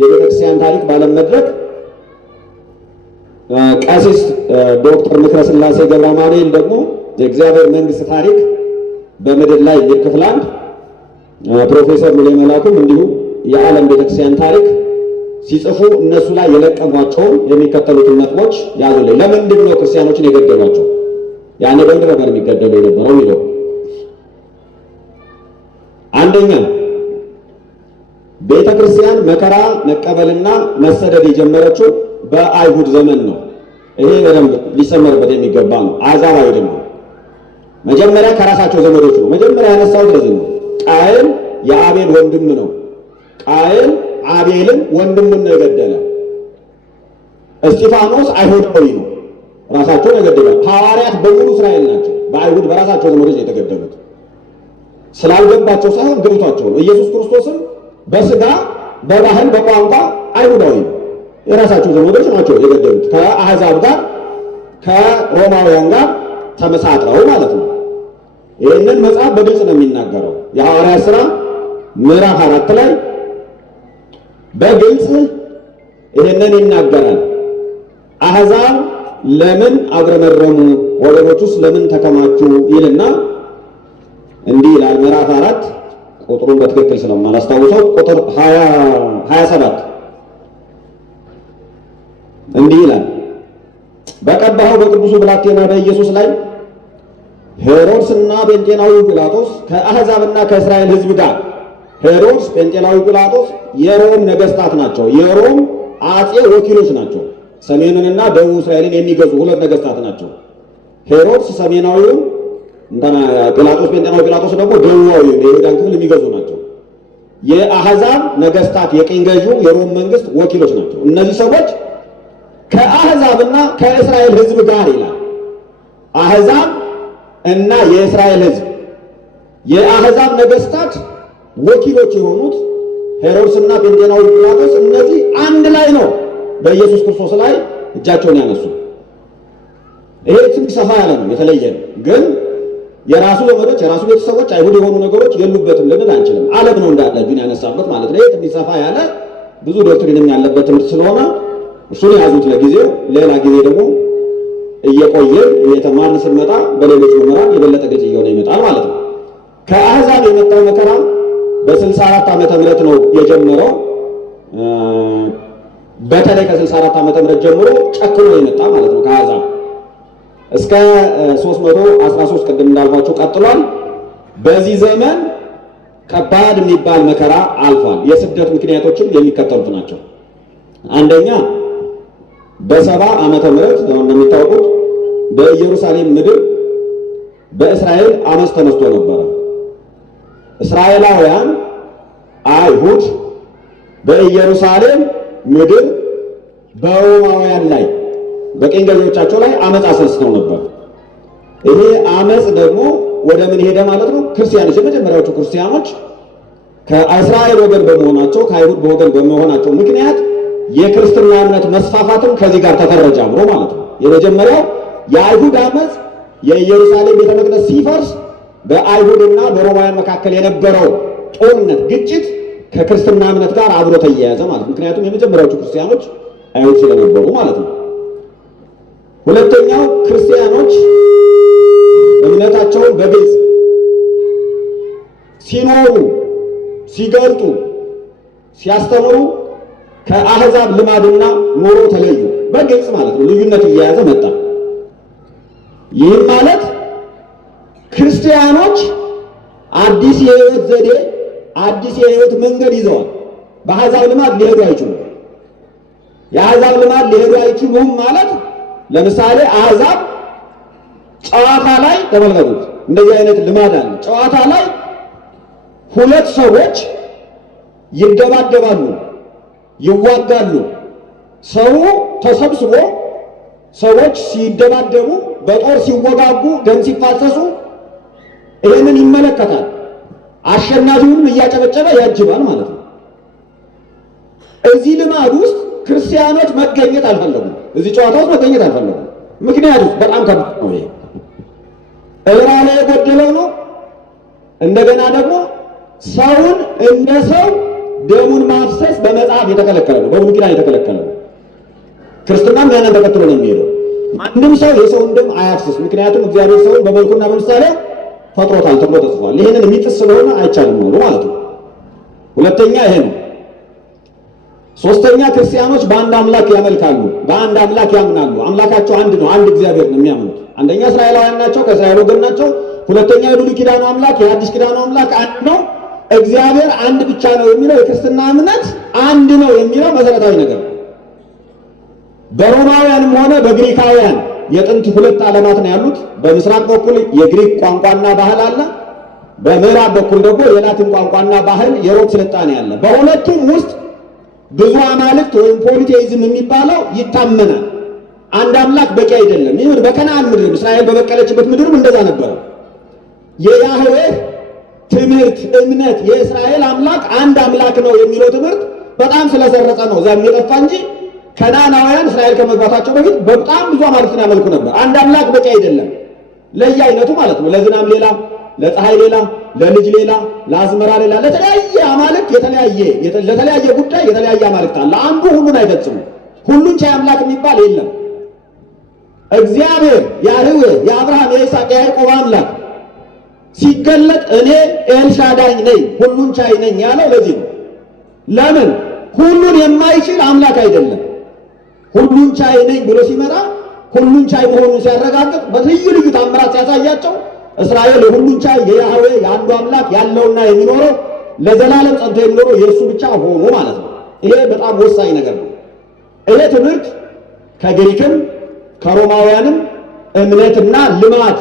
የቤተ ክርስቲያን ታሪክ ባለም መድረክ፣ ቀሲስ ዶክተር ምክረ ስላሴ ገብረ ማኑኤል ደግሞ የእግዚአብሔር መንግስት ታሪክ በምድር ላይ የሚል ክፍል አንድ፣ ፕሮፌሰር ሙሌ መላኩም እንዲሁ የዓለም ቤተክርስቲያን ታሪክ ሲጽፉ እነሱ ላይ የለቀሟቸውን የሚከተሉትን ነጥቦች ያዙልኝ። ለምንድን ነው ክርስቲያኖችን የገደሏቸው? ያኔ በምንድን ነበር የሚገደሉ የነበረው የሚለው አንደኛ ቤተ ክርስቲያን መከራ መቀበልና መሰደድ የጀመረችው በአይሁድ ዘመን ነው። ይሄ በደንብ ሊሰመርበት የሚገባ ነው። አሕዛብ አይደለም። መጀመሪያ ከራሳቸው ዘመዶች ነው። መጀመሪያ ያነሳው ለዚህ ነው። ቃየል የአቤል ወንድም ነው። ቃየል አቤልን ወንድሙን ነው የገደለ። እስጢፋኖስ አይሁዳዊ ነው፣ ራሳቸውን የገደሉ። ሐዋርያት በሙሉ እስራኤል ናቸው። በአይሁድ በራሳቸው ዘመዶች የተገደሉት ስላልገባቸው ሳይሆን ገብቷቸው ነው። ኢየሱስ ክርስቶስም በስጋ በባህል በቋንቋ አይሁዳዊ ነው። የራሳቸው ዘመዶች ናቸው የገደሉት፣ ከአሕዛብ ጋር ከሮማውያን ጋር ተመሳጥረው ማለት ነው። ይህንን መጽሐፍ በግልጽ ነው የሚናገረው። የሐዋርያት ሥራ ምዕራፍ 4 ላይ በግልጽ ይህንን ይናገራል። አሕዛብ ለምን አጉረመረሙ ወገኖቹስ ለምን ተከማቹ ይልና እንዲህ ይላል። ምዕራፍ 4 ቁጥሩን በትክክል ስለማላስታውሰው ቁጥር 27 እንዲህ ይላል። በቀባኸው በቅዱሱ ብላቴና በኢየሱስ ላይ ሄሮድስና ጴንጤናዊው ጲላጦስ ከአሕዛብና ከእስራኤል ሕዝብ ጋር ሄሮድስ፣ ጴንጤናዊው ጲላጦስ የሮም ነገስታት ናቸው። የሮም አጼ ወኪሎች ናቸው። ሰሜንንና ደቡብ እስራኤልን የሚገዙ ሁለት ነገስታት ናቸው። ሄሮድስ ሰሜናዊውን ጲላጦስ፣ ጴንጤናዊ ጲላጦስ ደግሞ ደቡባዊውን የይሁዳን ክፍል የሚገዙ ናቸው። የአሕዛብ ነገስታት የቅኝ ገዢው የሮም መንግስት ወኪሎች ናቸው። እነዚህ ሰዎች ከአሕዛብና ከእስራኤል ሕዝብ ጋር ይላል። አሕዛብ እና የእስራኤል ሕዝብ የአሕዛብ ነገስታት ወኪሎች የሆኑት ሄሮድስና ጴንጤናዊ ጲላጦስ እነዚህ አንድ ላይ ነው በኢየሱስ ክርስቶስ ላይ እጃቸውን ያነሱ። ይሄ ትንሽ ሰፋ ያለ ነው፣ የተለየ ነው። ግን የራሱ ዘመዶች የራሱ ቤተሰቦች አይሁድ የሆኑ ነገሮች የሉበትም ልንል አንችልም። ዓለም ነው እንዳለ እጁን ያነሳበት ማለት ነው። ይሄ ትንሽ ሰፋ ያለ ብዙ ዶክትሪንም ያለበት ትምህርት ስለሆነ እሱን ያዙት ለጊዜው። ሌላ ጊዜ ደግሞ እየቆየን እየተማርን ስንመጣ በሌሎች መምህራን የበለጠ ግልጽ እየሆነ ይመጣል ማለት ነው። ከአሕዛብ የመጣው መከራ በ64 ዓመተ ምህረት ነው የጀመረው። በተለይ ከ64 ዓመተ ምህረት ጀምሮ ጨክኖ የመጣ ማለት ነው። ከአሕዛብ እስከ 313 ቅድም እንዳልኳቸው ቀጥሏል። በዚህ ዘመን ከባድ የሚባል መከራ አልፏል። የስደት ምክንያቶችም የሚከተሉት ናቸው። አንደኛ በ70 ዓመተ ምህረት እንደሚታወቁት በኢየሩሳሌም ምድር በእስራኤል አመፅ ተነስቶ ነበረ። እስራኤላውያን አይሁድ በኢየሩሳሌም ምድር በሮማውያን ላይ በቅኝ ገዢዎቻቸው ላይ አመፅ አስነስተው ነበር። ይሄ አመፅ ደግሞ ወደ ምን ሄደ ማለት ነው? ክርስቲያኖች የመጀመሪያዎቹ ክርስቲያኖች ከእስራኤል ወገን በመሆናቸው ከአይሁድ በወገን በመሆናቸው ምክንያት የክርስትና እምነት መስፋፋትም ከዚህ ጋር ተፈረጀ አብሮ ማለት ነው። የመጀመሪያው የአይሁድ አመፅ የኢየሩሳሌም ቤተ መቅደስ ሲፈርስ በአይሁድና በሮማውያን መካከል የነበረው ጦርነት፣ ግጭት ከክርስትና እምነት ጋር አብሮ ተያያዘ ማለት ነው። ምክንያቱም የመጀመሪያዎቹ ክርስቲያኖች አይሁድ ስለነበሩ ማለት ነው። ሁለተኛው ክርስቲያኖች እምነታቸውን በግልጽ ሲኖሩ፣ ሲገልጡ፣ ሲያስተምሩ ከአሕዛብ ልማድና ኑሮ ተለዩ። በግልጽ ማለት ነው። ልዩነት እየያዘ መጣ። ይህም ማለት ክርስቲያኖች አዲስ የህይወት ዘዴ፣ አዲስ የህይወት መንገድ ይዘዋል። በአሕዛብ ልማድ ሊሄዱ አይችሉም። የአሕዛብ ልማድ ሊሄዱ አይችሉም ማለት ለምሳሌ አሕዛብ ጨዋታ ላይ ተመልከቱት፣ እንደዚህ አይነት ልማድ አለ። ጨዋታ ላይ ሁለት ሰዎች ይደባደባሉ፣ ይዋጋሉ። ሰው ተሰብስቦ ሰዎች ሲደባደቡ፣ በጦር ሲወጋጉ፣ ደም ሲፋሰሱ ይህንን ይመለከታል። አሸናፊውንም እያጨበጨበ ያጅባል ማለት ነው። እዚህ ልማድ ውስጥ ክርስቲያኖች መገኘት አልፈለጉም። እዚህ ጨዋታ ውስጥ መገኘት አልፈለጉም። ምክንያቱም በጣም ከባድ ነው። ይሄ እራሱ ላይ የጎደለው ነው። እንደገና ደግሞ ሰውን እንደ ሰው ደሙን ማፍሰስ በመጽሐፍ የተከለከለ ነው። በብሉይ ኪዳን የተከለከለ ነው። ክርስትናም ያንን ተከትሎ ነው የሚሄደው። ማንም ሰው የሰውን ደም አያፍስስ፣ ምክንያቱም እግዚአብሔር ሰውን በመልኩና በምሳሌ ፈጥሮታል ተብሎ ተጽፏል። ይህንን የሚጥስ ስለሆነ አይቻልም ማለት ነው። ሁለተኛ ይሄ ነው። ሶስተኛ ክርስቲያኖች በአንድ አምላክ ያመልካሉ፣ በአንድ አምላክ ያምናሉ። አምላካቸው አንድ ነው፣ አንድ እግዚአብሔር ነው የሚያምኑት። አንደኛ እስራኤላውያን ናቸው፣ ከእስራኤል ወገን ናቸው። ሁለተኛ የብሉይ ኪዳኑ አምላክ የአዲስ ኪዳኑ አምላክ አንድ ነው። እግዚአብሔር አንድ ብቻ ነው የሚለው የክርስትና እምነት አንድ ነው የሚለው መሰረታዊ ነገር ነው። በሮማውያንም ሆነ በግሪካውያን የጥንት ሁለት ዓለማት ነው ያሉት። በምስራቅ በኩል የግሪክ ቋንቋና ባህል አለ፣ በምዕራብ በኩል ደግሞ የላቲን ቋንቋና ባህል የሮም ስልጣኔ አለ። በሁለቱም ውስጥ ብዙ አማልክት ወይም ፖሊቴይዝም የሚባለው ይታመናል። አንድ አምላክ በቂ አይደለም። ይህ በከነዓን ምድር እስራኤል በበቀለችበት ምድርም እንደዛ ነበረ። የያህዌህ ትምህርት እምነት የእስራኤል አምላክ አንድ አምላክ ነው የሚለው ትምህርት በጣም ስለሰረጸ ነው እዛም የጠፋ እንጂ ከነዓናውያን እስራኤል ከመግባታቸው በፊት በጣም ብዙ አማልክትን ያመልኩ ነበር። አንድ አምላክ በቂ አይደለም፣ ለየአይነቱ ማለት ነው። ለዝናብ ሌላ፣ ለፀሐይ ሌላ፣ ለልጅ ሌላ፣ ለአዝመራ ሌላ፣ ለተለያየ አማልክት ለተለያየ ጉዳይ የተለያየ አማልክት አለ። አንዱ ሁሉን አይፈጽምም። ሁሉን ቻይ አምላክ የሚባል የለም። እግዚአብሔር ያህዌ የአብርሃም የይስሐቅ የያዕቆብ አምላክ ሲገለጥ እኔ ኤልሻዳይ ነኝ ሁሉን ቻይ ነኝ ያለው ለዚህ ነው። ለምን? ሁሉን የማይችል አምላክ አይደለም። ሁሉን ቻይ ነኝ ብሎ ሲመጣ ሁሉን ቻይ መሆኑን ሲያረጋግጥ በልዩ ልዩ ታምራት ሲያሳያቸው እስራኤል የሁሉን ቻይ የያህዌ የአንዱ አምላክ ያለውና የሚኖረው ለዘላለም ጸንቶ የሚኖረው የእሱ ብቻ ሆኖ ማለት ነው። ይሄ በጣም ወሳኝ ነገር ነው። ይሄ ትምህርት ከግሪክም ከሮማውያንም እምነትና ልማድ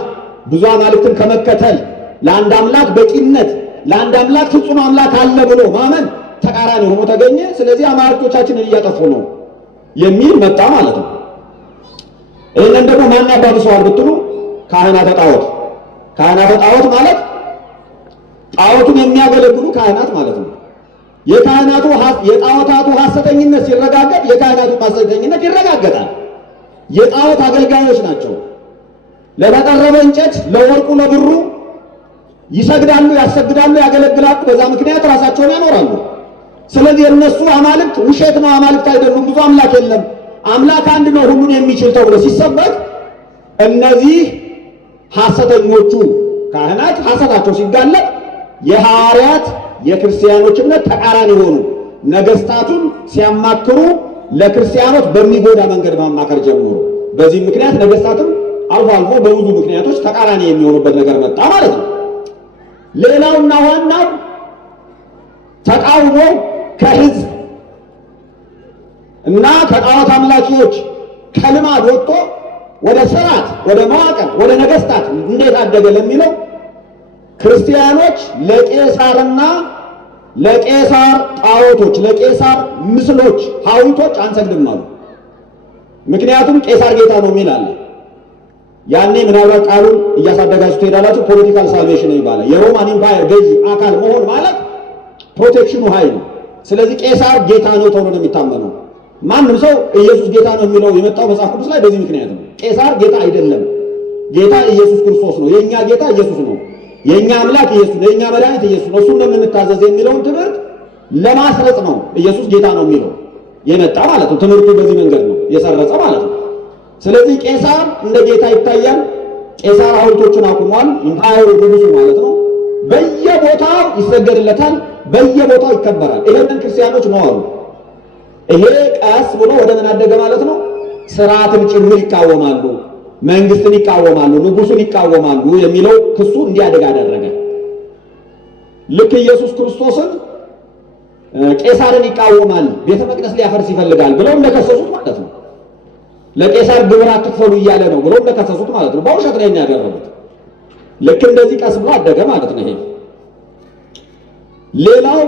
ብዙ አማልክትን ከመከተል ለአንድ አምላክ በቂነት ለአንድ አምላክ ፍጹም አምላክ አለ ብሎ ማመን ተቃራኒ ሆኖ ተገኘ። ስለዚህ አማልክቶቻችንን እያጠፉ ነው የሚል መጣ ማለት ነው። ይህንን ደግሞ ማን ያባብሰዋል ብትሉ ካህናተ ጣዖት። ካህናተ ጣዖት ማለት ጣዖቱን የሚያገለግሉ ካህናት ማለት ነው። የጣዖታቱ ሐሰተኝነት ሲረጋገጥ የካህናቱ ሐሰተኝነት ይረጋገጣል። የጣዖት አገልጋዮች ናቸው። ለተጠረበ እንጨት፣ ለወርቁ፣ ለብሩ ይሰግዳሉ፣ ያሰግዳሉ፣ ያገለግላሉ። በዛ ምክንያት ራሳቸውን ያኖራሉ። ስለዚህ የእነሱ አማልክት ውሸት ነው፣ አማልክት አይደሉም፣ ብዙ አምላክ የለም፣ አምላክ አንድ ነው ሁሉን የሚችል ተብሎ ሲሰበክ እነዚህ ሐሰተኞቹ ካህናት ሐሰታቸው ሲጋለጥ የሐዋርያት የክርስቲያኖች እምነት ተቃራኒ ሆኑ። ነገስታቱን ሲያማክሩ ለክርስቲያኖች በሚጎዳ መንገድ ማማከር ጀመሩ። በዚህ ምክንያት ነገስታትም አልፎ አልፎ በብዙ ምክንያቶች ተቃራኒ የሚሆኑበት ነገር መጣ ማለት ነው። ሌላውና ዋናው ተቃውሞ ከህዝብ እና ከጣዖት አምላኪዎች ከልማድ ወጥቶ ወደ ስርዓት፣ ወደ መዋቅር፣ ወደ ነገስታት እንዴት አደገ ለሚለው ክርስቲያኖች ለቄሳርና ለቄሳር ጣዖቶች፣ ለቄሳር ምስሎች፣ ሐውልቶች አንሰግድም አሉ። ምክንያቱም ቄሳር ጌታ ነው የሚል አለ። ያኔ ምናልባት ቃሉን እያሳደጋችሁ ትሄዳላችሁ። ፖለቲካል ሳልቬሽን ይባላል። የሮማን ኢምፓየር ገዢ አካል መሆን ማለት ፕሮቴክሽኑ ኃይል ነው። ስለዚህ ቄሳር ጌታ ነው ተብሎ ነው የሚታመነው። ማንም ሰው ኢየሱስ ጌታ ነው የሚለው የመጣው መጽሐፍ ቅዱስ ላይ በዚህ ምክንያት ነው። ቄሳር ጌታ አይደለም፣ ጌታ ኢየሱስ ክርስቶስ ነው። የኛ ጌታ ኢየሱስ ነው። የኛ አምላክ ኢየሱስ ነው። የኛ መድኃኒት ኢየሱስ ነው። እሱን ነው የምንታዘዝ የሚለውን ትምህርት ለማስረጽ ነው ኢየሱስ ጌታ ነው የሚለው የመጣ ማለት ነው። ትምህርቱ በዚህ መንገድ ነው የሰረጸ ማለት ነው። ስለዚህ ቄሳር እንደ ጌታ ይታያል። ቄሳር ሐውልቶቹን አቁሟል። ኢምፓየሩ ንጉሱ ማለት ነው። በየቦታው ይሰገድለታል፣ በየቦታው ይከበራል። ይሄንን ክርስቲያኖች ነው አሉ። ይሄ ቀስ ብሎ ወደ ምን አደገ ማለት ነው? ስርዓትን ጭምር ይቃወማሉ፣ መንግስትን ይቃወማሉ፣ ንጉሱን ይቃወማሉ የሚለው ክሱ እንዲያደግ አደረገ። ልክ ኢየሱስ ክርስቶስን ቄሳርን ይቃወማል፣ ቤተ መቅደስ ሊያፈርስ ይፈልጋል ብለው እንደከሰሱት ማለት ነው። ለቄሳር ግብር አትክፈሉ እያለ ነው ብለው እንደከሰሱት ማለት ነው። በውሸት ላይ ያደረጉት። ልክ እንደዚህ ቀስ ብሎ አደገ ማለት ነው። ይሄ ሌላው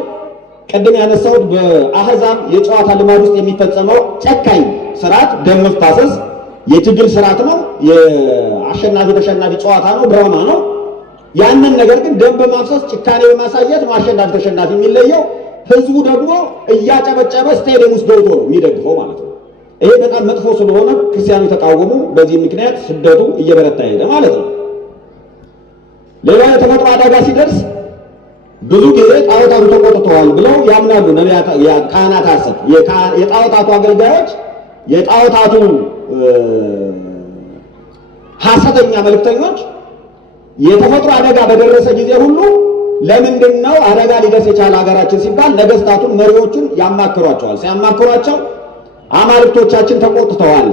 ቀደም ያነሳሁት በአህዛብ የጨዋታ ልማድ ውስጥ የሚፈጸመው ጨካኝ ስርዓት ደም መፋሰስ የትግል ስርዓት ነው። የአሸናፊ ተሸናፊ ጨዋታ ነው፣ ድራማ ነው። ያንን ነገር ግን ደም በማፍሰስ ጭካኔ በማሳየት አሸናፊ ተሸናፊ የሚለየው ህዝቡ ደግሞ እያጨበጨበ ስቴዲየም ውስጥ ገብቶ ነው የሚደግፈው ማለት ነው። ይሄ በጣም መጥፎ ስለሆነ ክርስቲያኑ ተቃወሙ። በዚህ ምክንያት ስደቱ እየበረታ ሄደ ማለት ነው። ሌላ የተፈጥሮ አደጋ ሲደርስ ብዙ ጊዜ ጣዖታቱ ተቆጥተዋል ብለው ያምናሉ ነቢያት፣ ካህናት ሐሰት የጣዖታቱ አገልጋዮች የጣዖታቱ ሐሰተኛ መልእክተኞች የተፈጥሮ አደጋ በደረሰ ጊዜ ሁሉ ለምንድን ነው አደጋ ሊደርስ የቻለ ሀገራችን ሲባል ነገስታቱን መሪዎቹን ያማክሯቸዋል። ሲያማክሯቸው አማልክቶቻችን ተቆጥተዋል፣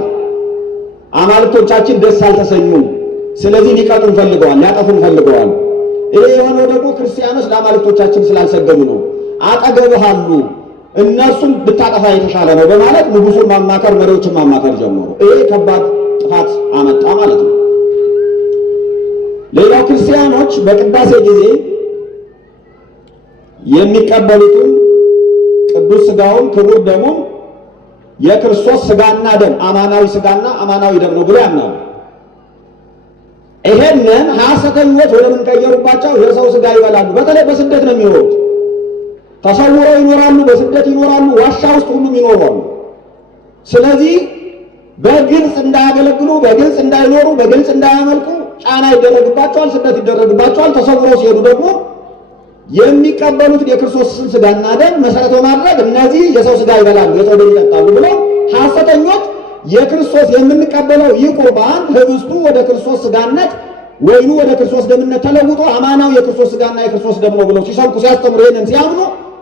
አማልክቶቻችን ደስ አልተሰኙም፣ ስለዚህ ሊቀጡን ፈልገዋል፣ ሊያጠፉን ፈልገዋል። ይሄ የሆነው ደግሞ ክርስቲያኖች ለአማልክቶቻችን ስላልሰገዱ ነው። አጠገብህ አሉ፣ እነሱን ብታጠፋ የተሻለ ነው በማለት ንጉሱን ማማከር፣ መሪዎችን ማማከር ጀመሩ። ይሄ ከባድ ጥፋት አመጣ ማለት ነው። ሌላው ክርስቲያኖች በቅዳሴ ጊዜ የሚቀበሉትን ቅዱስ ሥጋውን ክቡር ደሙን የክርስቶስ ሥጋና ደም አማናዊ ሥጋና አማናዊ ደም ነው ብሎ ያምናሉ። ይሄንን ሐሰተኞች ወደ ምን ቀየሩባቸው? የሰው ሥጋ ይበላሉ። በተለይ በስደት ነው የሚኖሩት። ተሰውረው ይኖራሉ፣ በስደት ይኖራሉ፣ ዋሻ ውስጥ ሁሉም ይኖራሉ። ስለዚህ በግልጽ እንዳያገለግሉ፣ በግልጽ እንዳይኖሩ፣ በግልጽ እንዳያመልኩ ጫና ይደረግባቸዋል፣ ስደት ይደረግባቸዋል። ተሰውረው ሲሄዱ ደግሞ የሚቀበሉት የክርስቶስን ሥጋና ደም መሰረት በማድረግ እነዚህ የሰው ሥጋ ይበላሉ፣ የሰው ደም ይጠጣሉ ብለው ሐሰተኞች የክርስቶስ የምንቀበለው ይህ ቁርባን ህብስቱ ወደ ክርስቶስ ሥጋነት ወይኑ ወደ ክርስቶስ ደምነት ተለውጦ አማናው የክርስቶስ ሥጋና የክርስቶስ ደም ነው ብለው ሲሰብኩ ሲያስተምሩ ይሄንን ሲያምኑ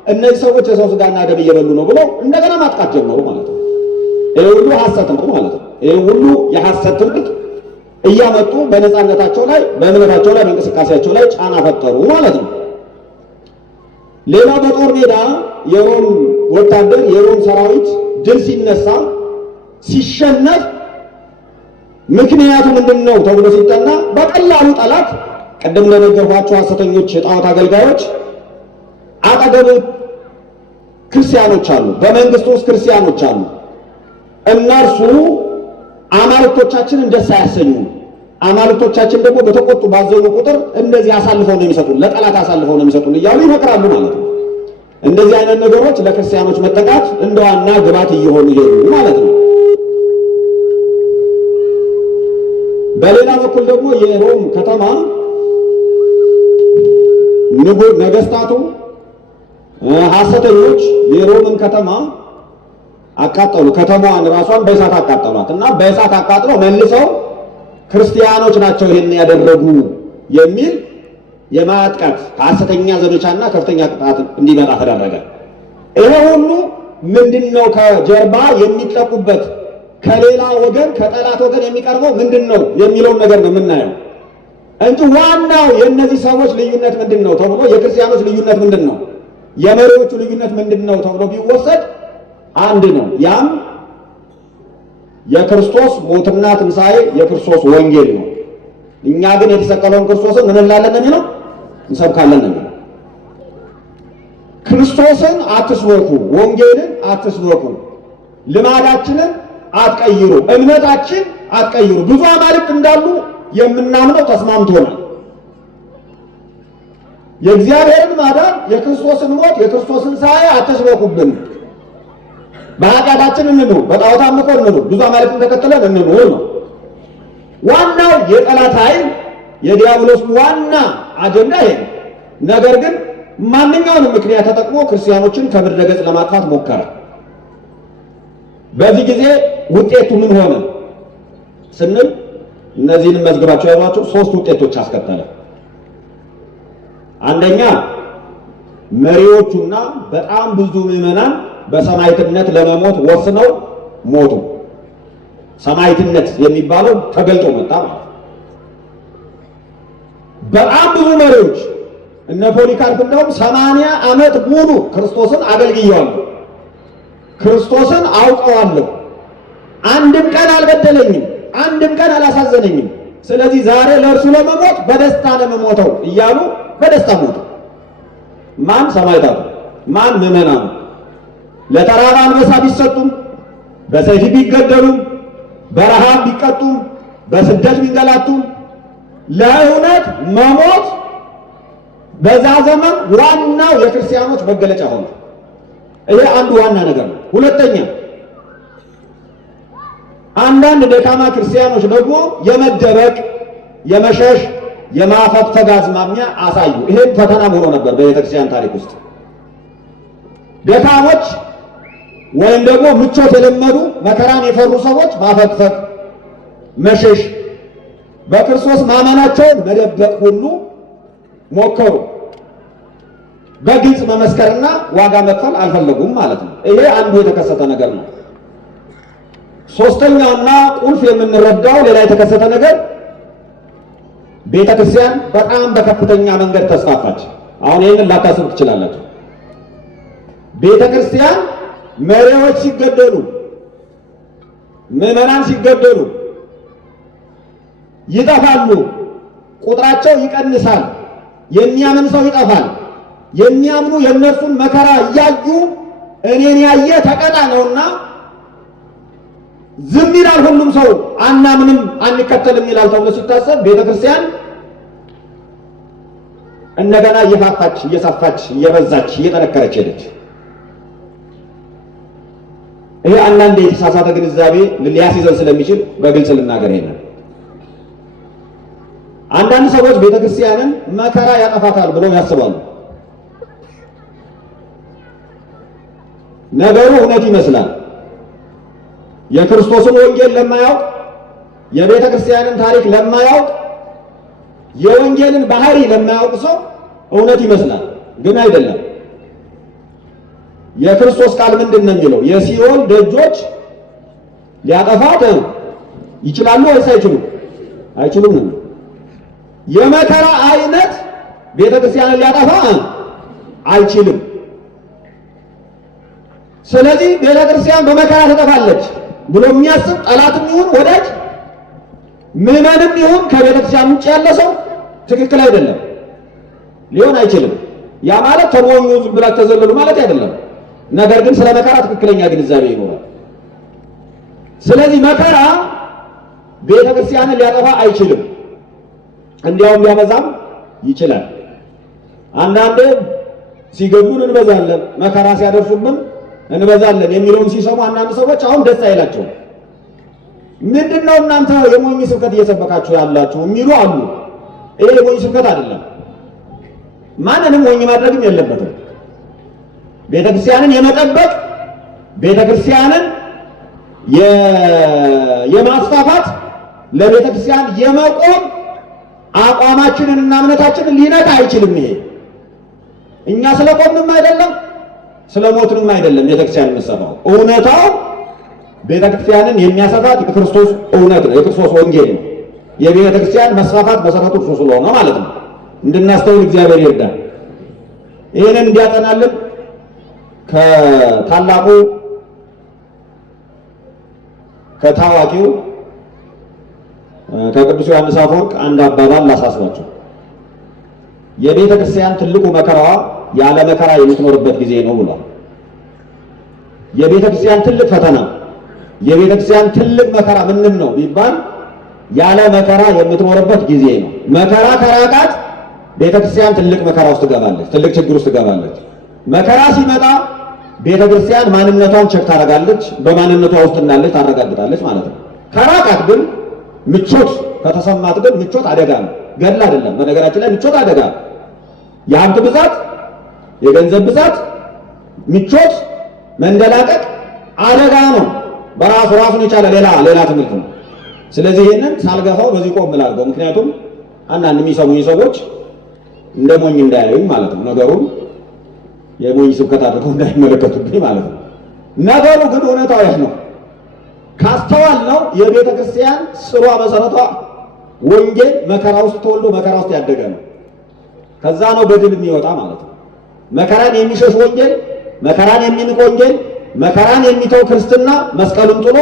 እነዚህ ሰዎች የሰው ሥጋና ደም እየበሉ ነው ብለው እንደገና ማጥቃት ጀመሩ ማለት ነው። ይሄ ሁሉ ሐሰት ነው ማለት ነው። ይሄ ሁሉ የሐሰት ትምህርት እያመጡ በነፃነታቸው ላይ በእምነታቸው ላይ በእንቅስቃሴያቸው ላይ ጫና ፈጠሩ ማለት ነው። ሌላ በጦር ሜዳ የሮም ወታደር የሮም ሰራዊት ድል ሲነሳ ሲሸነፍ ምክንያቱ ምንድነው ተብሎ ሲጠና በቀላሉ ጠላት ቀደም ለነገርኳቸው ሐሰተኞች የጣዖት አገልጋዮች አጠገብ ክርስቲያኖች አሉ፣ በመንግስቱ ውስጥ ክርስቲያኖች አሉ። እነርሱ አማልክቶቻችንን ደስ አያሰኙም፣ አማልክቶቻችን ደግሞ በተቆጡ ባዘኑ ቁጥር እንደዚህ አሳልፈው ነው የሚሰጡን፣ ለጠላት አሳልፈው ነው የሚሰጡን እያሉ ይመክራሉ ማለት ነው። እንደዚህ አይነት ነገሮች ለክርስቲያኖች መጠቃት እንደ ዋና ግባት እየሆኑ ይሄዱ ማለት ነው። በሌላ በኩል ደግሞ የሮም ከተማ ነገስታቱ ሐሰተኞች የሮምን ከተማ አቃጠሉ። ከተማዋን ራሷን በእሳት አቃጠሏት እና በእሳት አቃጥለው መልሰው ክርስቲያኖች ናቸው ይሄን ያደረጉ የሚል የማጥቃት ሐሰተኛ ዘመቻና ከፍተኛ ቅጣት እንዲመጣ ተደረገ። ይሄ ሁሉ ምንድነው ከጀርባ የሚጠቁበት ከሌላ ወገን ከጠላት ወገን የሚቀርበው ምንድነው የሚለውን ነገር ነው የምናየው እንጂ ዋናው የእነዚህ ሰዎች ልዩነት ምንድነው ተብሎ የክርስቲያኖች ልዩነት ምንድነው የመሪዎቹ ልዩነት ምንድነው ተብሎ ቢወሰድ አንድ ነው። ያም የክርስቶስ ሞትና ትንሣኤ የክርስቶስ ወንጌል ነው። እኛ ግን የተሰቀለውን ክርስቶስን ምን እንላለን ነው እንሰብካለን ነው። ክርስቶስን አትስበኩ፣ ወንጌልን አትስበኩ፣ ልማዳችንን አትቀይሩ፣ እምነታችን አትቀይሩ። ብዙ አማልክት እንዳሉ የምናምነው ተስማምቶናል። የእግዚአብሔርን ማዳን የክርስቶስን ሞት የክርስቶስን ትንሣኤ አትስበኩብን። በኃጢአታችን እንኑር፣ በጣዖት አምልኮ እንኑር፣ ብዙ አማልክትን ተከትለን እንኑር ነው ዋናው የጠላት ኃይል የዲያብሎስ ዋና አጀንዳ ይሄ ነው። ነገር ግን ማንኛውንም ምክንያት ተጠቅሞ ክርስቲያኖችን ከምድረ ገጽ ለማጥፋት ሞከረ። በዚህ ጊዜ ውጤቱ ምን ሆነ ስንል እነዚህንም መዝግባቸው ያሏቸው ሶስት ውጤቶች አስከተለ። አንደኛ መሪዎቹና በጣም ብዙ ምዕመናን በሰማዕትነት ለመሞት ወስነው ሞቱ። ሰማዕትነት የሚባለው ተገልጦ መጣ ማለት። በጣም ብዙ መሪዎች እነ ፖሊካርፕ እንደውም 80 ዓመት ሙሉ ክርስቶስን አገልግየዋለሁ፣ ክርስቶስን አውቀዋለሁ፣ አንድም ቀን አልበደለኝም፣ አንድም ቀን አላሳዘነኝም፣ ስለዚህ ዛሬ ለእርሱ ለመሞት በደስታ ነው የምሞተው እያሉ በደስታ ሞቱ። ማን? ሰማዕታቱ። ማን? ምዕመናኑ። ለተራራ አንበሳ ቢሰጡም፣ በሰይፍ ቢገደሉም፣ በረሃብ ቢቀጡም፣ በስደት ቢንገላቱም ለእውነት መሞት በዛ ዘመን ዋናው የክርስቲያኖች መገለጫ ሆነ። ይሄ አንዱ ዋና ነገር ነው። ሁለተኛ አንዳንድ ደካማ ክርስቲያኖች ደግሞ የመደበቅ የመሸሽ የማፈግፈግ አዝማሚያ አሳዩ። ይሄን ፈተና ሆኖ ነበር በቤተክርስቲያን ታሪክ ውስጥ። ደካሞች ወይም ደግሞ ምቾት የለመዱ መከራን የፈሩ ሰዎች ማፈግፈግ፣ መሸሽ፣ በክርስቶስ ማመናቸውን መደበቅ ሁሉ ሞከሩ። በግልጽ መመስከርና ዋጋ መክፈል አልፈለጉም ማለት ነው። ይሄ አንዱ የተከሰተ ነገር ነው። ሶስተኛውና ቁልፍ የምንረዳው ሌላ የተከሰተ ነገር ቤተክርስቲያን በጣም በከፍተኛ መንገድ ተስፋፋች። አሁን ይህንን ላታስቡ ትችላላችሁ። ቤተክርስቲያን መሪዎች ሲገደሉ፣ ምዕመናን ሲገደሉ ይጠፋሉ፣ ቁጥራቸው ይቀንሳል፣ የሚያምን ሰው ይጠፋል። የሚያምኑ የእነርሱን መከራ እያዩ እኔን ያየ ተቀጣ ነውና ዝም ይላል ሁሉም ሰው፣ አናምንም አንከተልም ይላል ተብሎ ሲታሰብ ቤተክርስቲያን እንደገና እየፋፋች እየሰፋች እየበዛች እየጠነከረች ሄደች። ይሄ አንዳንድ የተሳሳተ ግንዛቤ ሊያስይዘን ስለሚችል በግልጽ ልናገር። ይሄን አንዳንድ ሰዎች ቤተክርስቲያንን መከራ ያጠፋታል ብለው ያስባሉ። ነገሩ እውነት ይመስላል። የክርስቶስን ወንጌል ለማያውቅ የቤተ ክርስቲያንን ታሪክ ለማያውቅ የወንጌልን ባህሪ ለማያውቅ ሰው እውነት ይመስላል፣ ግን አይደለም። የክርስቶስ ቃል ምንድን ነው የሚለው? የሲኦል ደጆች ሊያጠፋት ይችላሉ ወይስ አይችሉም? አይችሉም ነው። የመከራ አይነት ቤተ ክርስቲያንን ሊያጠፋ አይችልም። ስለዚህ ቤተ ክርስቲያን በመከራ ትጠፋለች ብሎ የሚያስብ ጠላትም ይሁን ወዳጅ ምዕመንም ይሁን ከቤተ ክርስቲያን ውጭ ያለ ሰው ትክክል አይደለም፣ ሊሆን አይችልም። ያ ማለት ተሞኙ ዝም ብላችሁ ተዘለሉ ማለት አይደለም። ነገር ግን ስለ መከራ ትክክለኛ ግንዛቤ ይኖራል። ስለዚህ መከራ ቤተ ክርስቲያንን ሊያጠፋ አይችልም፣ እንዲያውም ሊያበዛም ይችላል። አንዳንዴ ሲገሉን እንበዛለን፣ መከራ ሲያደርሱብን እንበዛለን የሚለውን ሲሰሙ አንዳንድ ሰዎች አሁን ደስ አይላቸውም። ምንድነው እናንተ የሞኝ ስብከት እየሰበካችሁ ያላችሁ የሚሉ አሉ። ይሄ የሞኝ ስብከት አይደለም። ማንንም ሞኝ ማድረግም የለበትም። ቤተክርስቲያንን የመጠበቅ ቤተክርስቲያንን የማስፋፋት ለቤተክርስቲያን የመቆም አቋማችንን እና እምነታችንን ሊነካ አይችልም። ይሄ እኛ ስለቆምንም አይደለም ስለሞትንም አይደለም። ቤተክርስቲያን የምትሰፋው እውነታው ቤተክርስቲያንን የሚያሰፋት የክርስቶስ እውነት ነው፣ የክርስቶስ ወንጌል ነው። የቤተክርስቲያን መስፋፋት መሰረቱ እርሱ ስለሆነ ማለት ነው። እንድናስተውል እግዚአብሔር ይርዳል። ይህንን እንዲያጠናልን ከታላቁ ከታዋቂው ከቅዱስ ዮሐንስ አፈወርቅ አንድ አባባል ላሳስባቸው። የቤተ ክርስቲያን ትልቁ መከራዋ ያለ መከራ የምትኖርበት ጊዜ ነው ብሏል። የቤተ ክርስቲያን ትልቅ ፈተና የቤተ ክርስቲያን ትልቅ መከራ ምንም ነው ቢባል ያለ መከራ የምትኖርበት ጊዜ ነው። መከራ ከራቃት ቤተ ክርስቲያን ትልቅ መከራ ውስጥ ትገባለች፣ ትልቅ ችግር ውስጥ ትገባለች። መከራ ሲመጣ ቤተ ክርስቲያን ማንነቷን ቸክ ታደርጋለች፣ በማንነቷ ውስጥ እንዳለች ታረጋግጣለች ማለት ነው። ከራቃት ግን ምቾት ከተሰማት ግን ምቾት አደጋ ነው፣ ገድል አይደለም። በነገራችን ላይ ምቾት አደጋ ነው። የሀብት ብዛት፣ የገንዘብ ብዛት፣ ምቾት፣ መንደላቀቅ አደጋ ነው። በራሱ ራሱን የቻለ ሌላ ትምህርት ነው። ስለዚህ ይሄንን ሳልገፋው በዚህ ቆም እላለሁ። ምክንያቱም አንዳንድ የሚሰሙኝ ሰዎች እንደ ሞኝ እንዳያዩኝ ማለት ነው። ነገሩን የሞኝ ስብከት አድርገው እንዳይመለከቱብኝ ማለት ነው። ነገሩ ግን እውነታው ያህ ነው። ካስተዋል ነው የቤተ ክርስቲያን ስሯ መሰረቷ ወንጌል መከራ ውስጥ ተወልዶ መከራ ውስጥ ያደገ ነው። ከዛ ነው በድል የሚወጣ ማለት ነው። መከራን የሚሸሽ ወንጌል፣ መከራን የሚንቅ ወንጌል፣ መከራን የሚተው ክርስትና መስቀሉን ጥሎ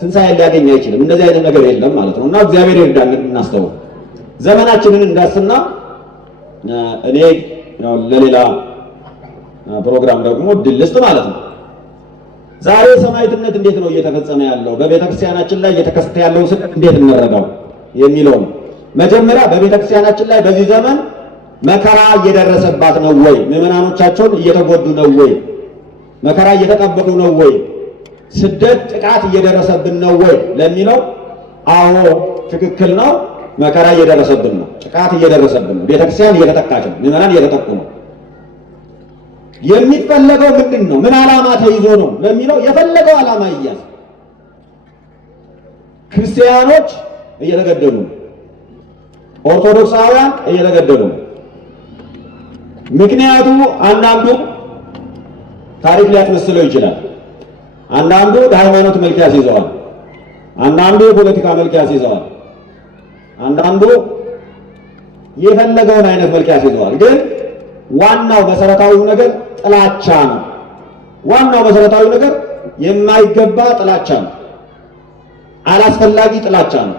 ትንሣኤ ሊያገኝ አይችልም። እንደዚህ አይነት ነገር የለም ማለት ነው። እና እግዚአብሔር ይርዳን እናስተውል። ዘመናችንን እንዳስና እኔ ለሌላ ፕሮግራም ደግሞ ድልስት ማለት ነው። ዛሬ ሰማዕትነት እንዴት ነው እየተፈጸመ ያለው? በቤተ ክርስቲያናችን ላይ እየተከሰተ ያለውን ስደት እንዴት እንረዳው የሚለው ነው። መጀመሪያ በቤተ ክርስቲያናችን ላይ በዚህ ዘመን መከራ እየደረሰባት ነው ወይ? ምዕመናኖቻቸውን እየተጎዱ ነው ወይ? መከራ እየተቀበሉ ነው ወይ? ስደት ጥቃት እየደረሰብን ነው ወይ ለሚለው አዎ ትክክል ነው። መከራ እየደረሰብን ነው፣ ጥቃት እየደረሰብን ነው። ቤተክርስቲያን እየተጠቃች ነው፣ ምዕመናን እየተጠቁ ነው። የሚፈለገው ምንድን ነው? ምን ዓላማ ተይዞ ነው ለሚለው የፈለገው ዓላማ ይያዝ። ክርስቲያኖች እየተገደሉ ነው፣ ኦርቶዶክሳውያን እየተገደሉ ነው። ምክንያቱ አንዳንዱ ታሪክ ሊያስመስለው ይችላል። አንዳንዱ በሃይማኖት መልክ ያስይዘዋል፣ አንዳንዱ የፖለቲካ መልክ ያስይዘዋል፣ አንዳንዱ የፈለገውን አይነት መልክ ያስይዘዋል። ግን ዋናው መሰረታዊው ነገር ጥላቻ ነው። ዋናው መሰረታዊ ነገር የማይገባ ጥላቻ ነው። አላስፈላጊ ጥላቻ ነው።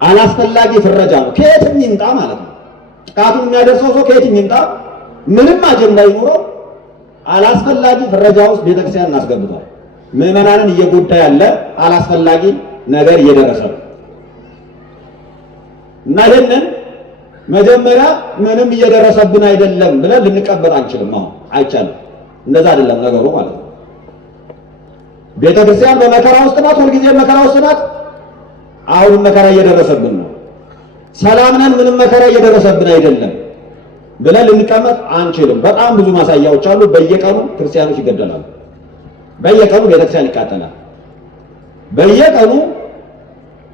አላስፈላጊ ፍረጃ ነው። ከየትም ይምጣ ማለት ነው። ጥቃቱን የሚያደርሰው ሰው ከየትም ይምጣ፣ ምንም አጀንዳ ይኖረው፣ አላስፈላጊ ፍረጃ ውስጥ ቤተክርስቲያን እናስገብቷል። ምዕመናንን እየጎዳ ያለ አላስፈላጊ ነገር እየደረሰ ነው እና ይህንን መጀመሪያ ምንም እየደረሰብን አይደለም ብለን ልንቀበል አንችልም። አሁን አይቻልም። እንደዛ አይደለም ነገሩ ማለት ነው። ቤተክርስቲያን በመከራ ውስጥ ናት፣ ሁልጊዜ መከራ ውስጥ ናት። አሁንም መከራ እየደረሰብን ነው። ሰላም ነን፣ ምንም መከራ እየደረሰብን አይደለም ብለን ልንቀመጥ አንችልም። በጣም ብዙ ማሳያዎች አሉ። በየቀኑ ክርስቲያኖች ይገደላሉ፣ በየቀኑ ቤተክርስቲያን ይቃጠላል። በየቀኑ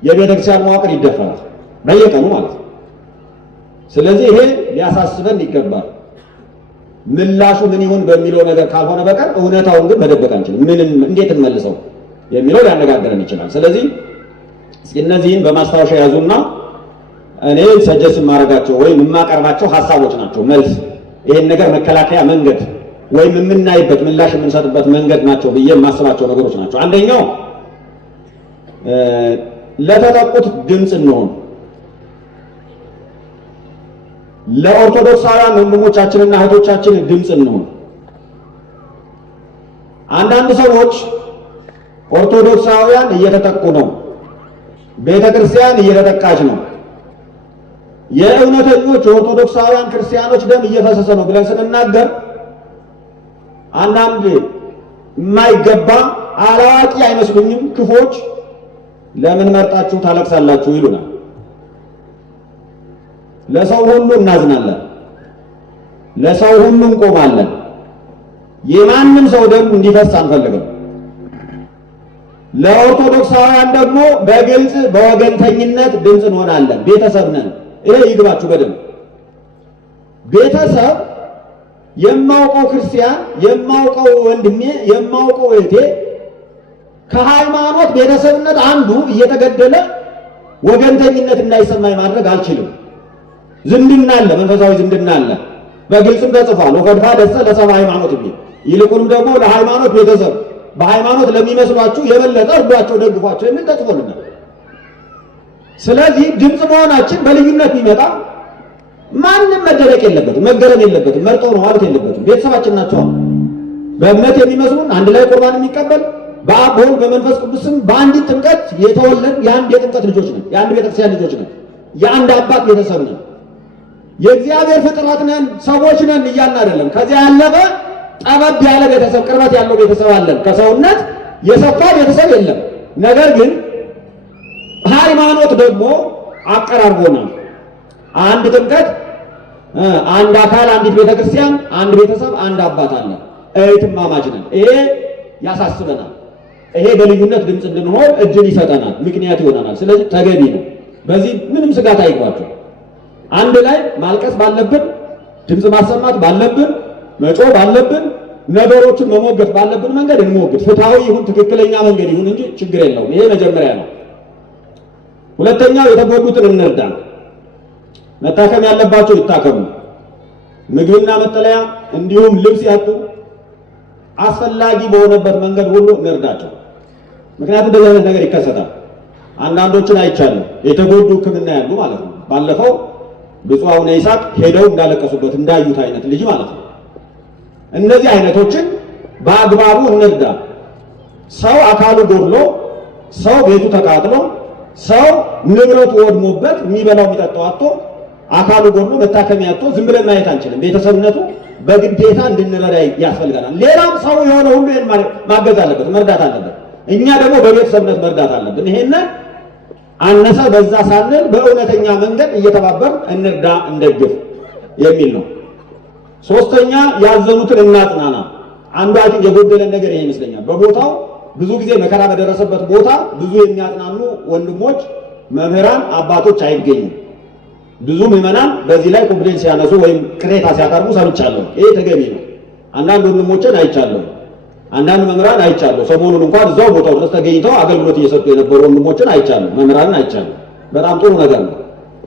የቤተክርስቲያን መዋቅር ይደፈራል፣ በየቀኑ ማለት ነው። ስለዚህ ይሄ ሊያሳስበን ይገባል። ምላሹ ምን ይሁን በሚለው ነገር ካልሆነ በቀር እውነታውን ግን መደበቅ አንችልም። እንዴት እንመልሰው የሚለው ሊያነጋግረን ይችላል። ስለዚህ እስኪ እነዚህን በማስታወሻ ያዙና እኔ ሰጀስት የማደርጋቸው ወይም የማቀርባቸው ሀሳቦች ናቸው። መልስ ይሄን ነገር መከላከያ መንገድ ወይም የምናይበት ምላሽ የምንሰጥበት መንገድ ናቸው ብዬ የማስባቸው ነገሮች ናቸው። አንደኛው ለተጠቁት ድምፅ እንሆን። ለኦርቶዶክሳውያን ወንድሞቻችንና እህቶቻችን ድምፅ እንሆን። አንዳንድ ሰዎች ኦርቶዶክሳውያን እየተጠቁ ነው፣ ቤተ ክርስቲያን እየተጠቃች ነው፣ የእውነተኞች የኦርቶዶክሳውያን ክርስቲያኖች ደም እየፈሰሰ ነው ብለን ስንናገር አንዳንድ የማይገባ አላዋቂ አይመስሉኝም ክፎች ለምን መርጣችሁ ታለቅሳላችሁ ይሉናል። ለሰው ሁሉ እናዝናለን፣ ለሰው ሁሉ እንቆማለን። የማንም ሰው ደም እንዲፈስ አንፈልግም። ለኦርቶዶክሳውያን ደግሞ በግልጽ በወገንተኝነት ድምፅ እንሆናለን። ቤተሰብ ነን። ይሄ ይግባችሁ በደንብ። ቤተሰብ የማውቀው ክርስቲያን፣ የማውቀው ወንድሜ፣ የማውቀው እህቴ ከሃይማኖት ቤተሰብነት አንዱ እየተገደለ ወገንተኝነት እንዳይሰማኝ ማድረግ አልችልም። ዝምድና አለ፣ መንፈሳዊ ዝምድና አለ። በግልጽም ተጽፏል። ወፈድፋደሰ ለሰብአ ሃይማኖት የሚል ይልቁንም ደግሞ ለሃይማኖት ቤተሰብ በሃይማኖት ለሚመስሏችሁ የበለጠ እርዷቸው፣ ደግፏቸው የሚል ተጽፎልናል። ስለዚህ ድምፅ መሆናችን በልዩነት የሚመጣ ማንም መደረቅ የለበትም፣ መገረም የለበትም፣ መርጦ ነው ማለት የለበትም። ቤተሰባችን ናቸው። በእምነት የሚመስሉን አንድ ላይ ቁርባን የሚቀበል በአብ በወልድ በመንፈስ ቅዱስም በአንዲት ጥምቀት የተወለድ የአንድ የጥምቀት ልጆች ነን፣ የአንድ ቤተክርስቲያን ልጆች ነን፣ የአንድ አባት ቤተሰብ ነን፣ የእግዚአብሔር ፍጥረት ነን፣ ሰዎች ነን እያልን አይደለም። ከዚያ ያለፈ ጠበብ ያለ ቤተሰብ፣ ቅርበት ያለው ቤተሰብ አለን። ከሰውነት የሰፋ ቤተሰብ የለም። ነገር ግን ሃይማኖት ደግሞ አቀራርቦናል። አንድ ጥምቀት፣ አንድ አካል፣ አንዲት ቤተክርስቲያን፣ አንድ ቤተሰብ፣ አንድ አባት አለ። እህትማማች ነን። ይሄ ያሳስበናል። ይሄ በልዩነት ድምፅ እንድንሆን እድል ይሰጠናል፣ ምክንያት ይሆነናል። ስለዚህ ተገቢ ነው። በዚህ ምንም ስጋት አይግባቸው። አንድ ላይ ማልቀስ ባለብን፣ ድምፅ ማሰማት ባለብን፣ መጮህ ባለብን፣ ነገሮችን መሞገት ባለብን መንገድ እንሞግት። ፍትሐዊ ይሁን ትክክለኛ መንገድ ይሁን እንጂ ችግር የለውም። ይሄ መጀመሪያ ነው። ሁለተኛው የተጎዱትን እንርዳ። መታከም ያለባቸው ይታከሙ። ምግብና መጠለያ እንዲሁም ልብስ ያጡ አስፈላጊ በሆነበት መንገድ ሁሉ እንርዳቸው። ምክንያቱም እንደዚህ አይነት ነገር ይከሰታል። አንዳንዶችን አይቻለሁ፣ የተጎዱ ሕክምና ያሉ ማለት ነው። ባለፈው ብፁዕ አቡነ ይስሐቅ ሄደው እንዳለቀሱበት እንዳዩት አይነት ልጅ ማለት ነው። እነዚህ አይነቶችን በአግባቡ እንርዳ። ሰው አካሉ ጎድሎ፣ ሰው ቤቱ ተቃጥሎ፣ ሰው ንብረቱ ወድሞበት የሚበላው የሚጠጣው አጥቶ አካሉ ጎድሎ መታከሚያ አጥቶ ዝም ብለን ማየት አንችልም። ቤተሰብነቱ በግዴታ እንድንረዳ ያስፈልገናል። ሌላም ሰው የሆነ ሁሉ ይሄን ማገዝ አለበት፣ መርዳት አለበት። እኛ ደግሞ በቤተሰብነት መርዳት አለብን። ይሄንን አነሰ በዛ ሳንል በእውነተኛ መንገድ እየተባበር እንርዳ፣ እንደግፍ የሚል ነው። ሶስተኛ ያዘኑትን እናጽናና። አንዱ አይደል የጎደለን ነገር ይሄ ይመስለኛል። በቦታው ብዙ ጊዜ መከራ በደረሰበት ቦታ ብዙ የሚያጽናኑ ወንድሞች፣ መምህራን፣ አባቶች አይገኙም። ብዙ ምዕመናን በዚህ ላይ ኮምፕሌንት ሲያነሱ ወይም ቅሬታ ሲያቀርቡ ሰምቻለሁ። ይሄ ተገቢ ነው። አንዳንድ ወንድሞችን አይቻለሁ፣ አንዳንድ መምህራን አይቻለሁ። ሰሞኑን እንኳን እዛው ቦታው ድረስ ተገኝተው አገልግሎት እየሰጡ የነበሩ ወንድሞችን አይቻለሁ፣ መምህራንን አይቻለሁ። በጣም ጥሩ ነገር ነው።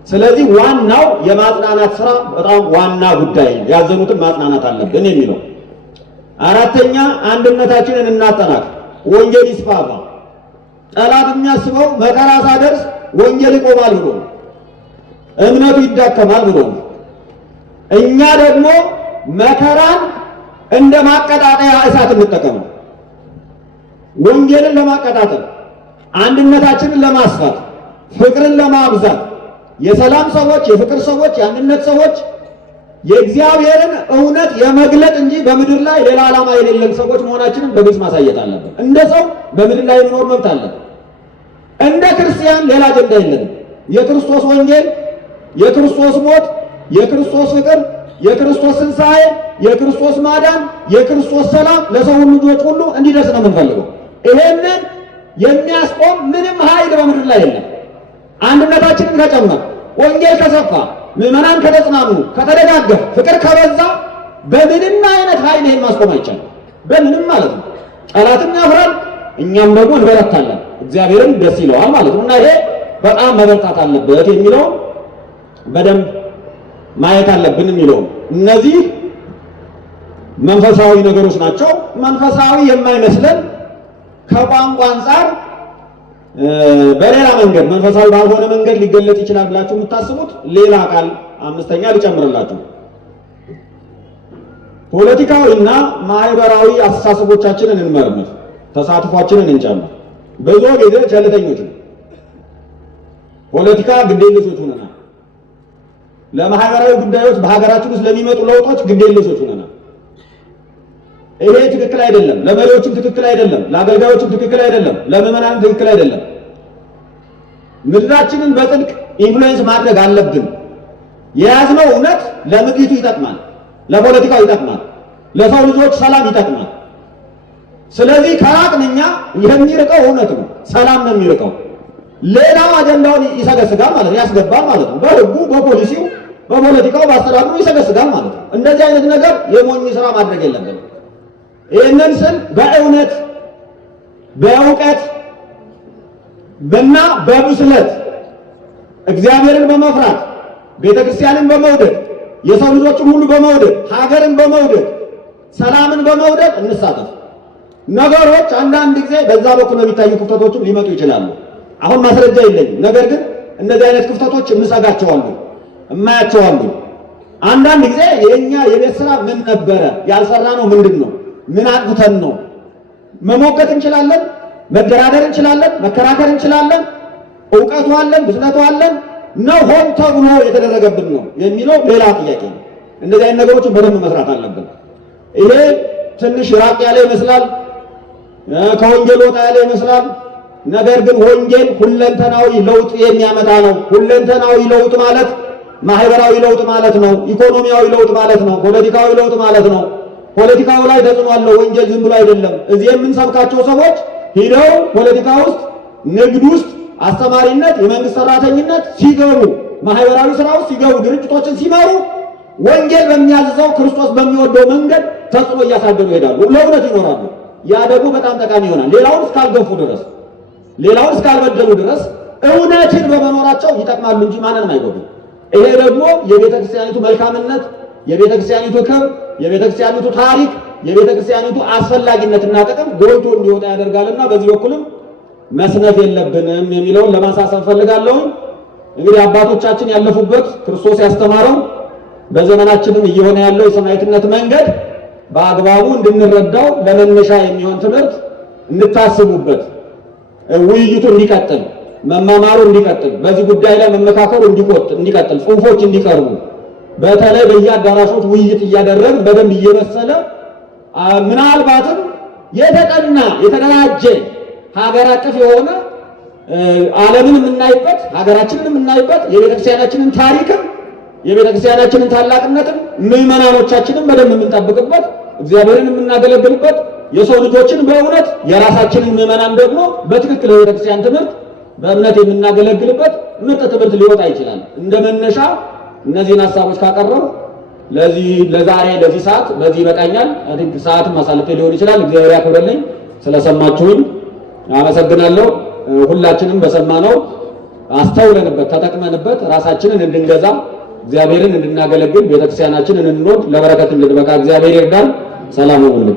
ስለዚህ ዋናው የማጽናናት ስራ በጣም ዋና ጉዳይ ነው። ያዘኑትን ማጽናናት አለብን የሚለው። አራተኛ አንድነታችንን እናጠናክር፣ ወንጌል ይስፋፋ። ጠላት የሚያስበው መከራ ሳደርስ ወንጌል ይቆማል ብሎ ነው፣ እምነቱ ይዳከማል ብሎ ነው። እኛ ደግሞ መከራን እንደ ማቀጣጠያ እሳት እንጠቀመው። ወንጌልን ለማቀጣጠል፣ አንድነታችንን ለማስፋት፣ ፍቅርን ለማብዛት፣ የሰላም ሰዎች፣ የፍቅር ሰዎች፣ የአንድነት ሰዎች፣ የእግዚአብሔርን እውነት የመግለጥ እንጂ በምድር ላይ ሌላ ዓላማ የሌለን ሰዎች መሆናችንን በግልጽ ማሳየት አለብን። እንደ ሰው በምድር ላይ የመኖር መብት አለን። እንደ ክርስቲያን ሌላ አጀንዳ የለንም። የክርስቶስ ወንጌል፣ የክርስቶስ ሞት፣ የክርስቶስ ፍቅር፣ የክርስቶስ ትንሣኤ፣ የክርስቶስ ማዳን፣ የክርስቶስ ሰላም ለሰው ልጆች ሁሉ እንዲደርስ ነው የምንፈልገው። ይሄንን የሚያስቆም ምንም ኃይል በምድር ላይ የለም። አንድነታችንን ከጨመር፣ ወንጌል ከሰፋ፣ ምዕመናን ከተጽናኑ፣ ከተደጋገፍ፣ ፍቅር ከበዛ በምንም አይነት ኃይል ይሄን ማስቆም አይቻልም። በምንም ማለት ነው። ጠላትም ያፍራል፣ እኛም ደግሞ እንበረታለን። እግዚአብሔርን ደስ ይለዋል ማለት ነው። እና ይሄ በጣም መበርታት አለበት የሚለው በደንብ ማየት አለብን የሚለው እነዚህ መንፈሳዊ ነገሮች ናቸው። መንፈሳዊ የማይመስለን ከቋንቋ አንጻር በሌላ መንገድ መንፈሳዊ ባልሆነ መንገድ ሊገለጥ ይችላል ብላችሁ የምታስቡት ሌላ ቃል አምስተኛ ልጨምርላችሁ። ፖለቲካዊና ማህበራዊ አስተሳሰቦቻችንን እንመርምር፣ ተሳትፏችንን እንጨምር። ብዙ ጊዜ ቸልተኞች ነው። ፖለቲካ ግዴለሾች ሆነናል። ለማህበራዊ ጉዳዮች በሀገራችን ውስጥ ለሚመጡ ለውጦች ግዴለሾች ሆነናል። ይሄ ትክክል አይደለም። ለመሪዎችም ትክክል አይደለም፣ ለአገልጋዮችም ትክክል አይደለም፣ ለምዕመናንም ትክክል አይደለም። ምድራችንን በጽድቅ ኢንፍሉዌንስ ማድረግ አለብን። የያዝነው እውነት ለምድሪቱ ይጠቅማል፣ ለፖለቲካው ይጠቅማል፣ ለሰው ልጆች ሰላም ይጠቅማል። ስለዚህ ከራቅን እኛ የሚርቀው እውነት ነው፣ ሰላም ነው የሚርቀው። ሌላው አጀንዳውን ይሰገስጋል ማለት ነው፣ ያስገባል ማለት ነው። በህጉ፣ በፖሊሲው፣ በፖለቲካው፣ በአስተዳደሩ ይሰገስጋል ማለት ነው። እንደዚህ አይነት ነገር የሞኝ ስራ ማድረግ የለብንም። ይህንን ስል በእውነት በእውቀት እና በብስለት እግዚአብሔርን በመፍራት ቤተክርስቲያንን በመውደድ የሰው ልጆችን ሁሉ በመውደድ ሀገርን በመውደድ ሰላምን በመውደድ እንሳተፍ። ነገሮች አንዳንድ ጊዜ በዛ በኩል የሚታዩ ክፍተቶችም ሊመጡ ይችላሉ። አሁን ማስረጃ የለኝም፣ ነገር ግን እንደዚህ አይነት ክፍተቶች እንሰጋቸዋለን፣ እማያቸዋለን። አንዳንድ ጊዜ የኛ የቤት ስራ ምን ነበረ? ያልሰራነው ምንድን ነው? ምን አጥፍተን ነው? መሞገት እንችላለን፣ መደራደር እንችላለን፣ መከራከር እንችላለን። እውቀቱ አለን፣ ብስለቱ አለን ነው ሆን ተብሎ የተደረገብን ነው የሚለው ሌላ ጥያቄ ነው። እንደዚህ አይነት ነገሮችን በደንብ መስራት አለብን። ይሄ ትንሽ ራቅ ያለ ይመስላል፣ ከወንጌል ወጣ ያለ ይመስላል። ነገር ግን ወንጌል ሁለንተናዊ ለውጥ የሚያመጣ ነው። ሁለንተናዊ ለውጥ ማለት ማህበራዊ ለውጥ ማለት ነው፣ ኢኮኖሚያዊ ለውጥ ማለት ነው፣ ፖለቲካዊ ለውጥ ማለት ነው። ፖለቲካው ላይ ተጽዕኖ አለው። ወንጌል ዝም ብሎ አይደለም። እዚህ የምንሰብካቸው ሰዎች ሂደው ፖለቲካ ውስጥ፣ ንግድ ውስጥ፣ አስተማሪነት፣ የመንግስት ሰራተኝነት ሲገቡ፣ ማህበራዊ ስራ ውስጥ ሲገቡ፣ ድርጅቶችን ሲመሩ ወንጌል በሚያዝዘው ክርስቶስ በሚወደው መንገድ ተጽዕኖ እያሳደሩ ይሄዳሉ፣ ለእውነት ይኖራሉ። ያ ደግሞ በጣም ጠቃሚ ይሆናል። ሌላውን እስካልገፉ ድረስ፣ ሌላውን እስካልበደሉ ድረስ እውነትን በመኖራቸው ይጠቅማሉ እንጂ ማንንም አይጎዱም። ይሄ ደግሞ የቤተክርስቲያኒቱ መልካምነት፣ የቤተክርስቲያኒቱ ክብር፣ የቤተክርስቲያኒቱ ታሪክ፣ የቤተክርስቲያኒቱ አስፈላጊነትና ጥቅም ጎልቶ እንዲወጣ ያደርጋልና በዚህ በኩልም መስነፍ የለብንም የሚለውን ለማሳሰብ ፈልጋለሁ። እንግዲህ አባቶቻችን ያለፉበት ክርስቶስ ያስተማረው በዘመናችንም እየሆነ ያለው የሰማዕትነት መንገድ በአግባቡ እንድንረዳው ለመነሻ የሚሆን ትምህርት እንድታስቡበት፣ ውይይቱ እንዲቀጥል፣ መማማሩ እንዲቀጥል፣ በዚህ ጉዳይ ላይ መመካከሩ እንዲቀጥል፣ ጽሁፎች እንዲቀርቡ፣ በተለይ በየአዳራሾች ውይይት እያደረግን በደንብ እየመሰለ ምናልባትም የተጠና የተደራጀ ሀገር አቀፍ የሆነ ዓለምን የምናይበት ሀገራችንን የምናይበት የቤተክርስቲያናችንን ታሪክም የቤተክርስቲያናችንን ታላቅነትም ምዕመናኖቻችንን በደንብ የምንጠብቅበት እግዚአብሔርን የምናገለግልበት የሰው ልጆችን በእውነት የራሳችንን ምዕመናን ደግሞ በትክክል የቤተክርስቲያን ትምህርት በእምነት የምናገለግልበት ምርጥ ትምህርት ሊወጣ ይችላል። እንደ መነሻ እነዚህን ሀሳቦች ካቀረብ ለዛሬ ለዚህ ሰዓት በዚህ ይበቃኛል። አዲስ ሰዓትም አሳልፌ ሊሆን ይችላል። እግዚአብሔር ያክብረልኝ። ስለሰማችሁኝ አመሰግናለሁ። ሁላችንም በሰማነው አስተውለንበት ተጠቅመንበት ራሳችንን እንድንገዛ እግዚአብሔርን እንድናገለግል ቤተክርስቲያናችንን እንድንወድ ለበረከት እንድንበቃ እግዚአብሔር ይርዳን። ሰላም ሁሉ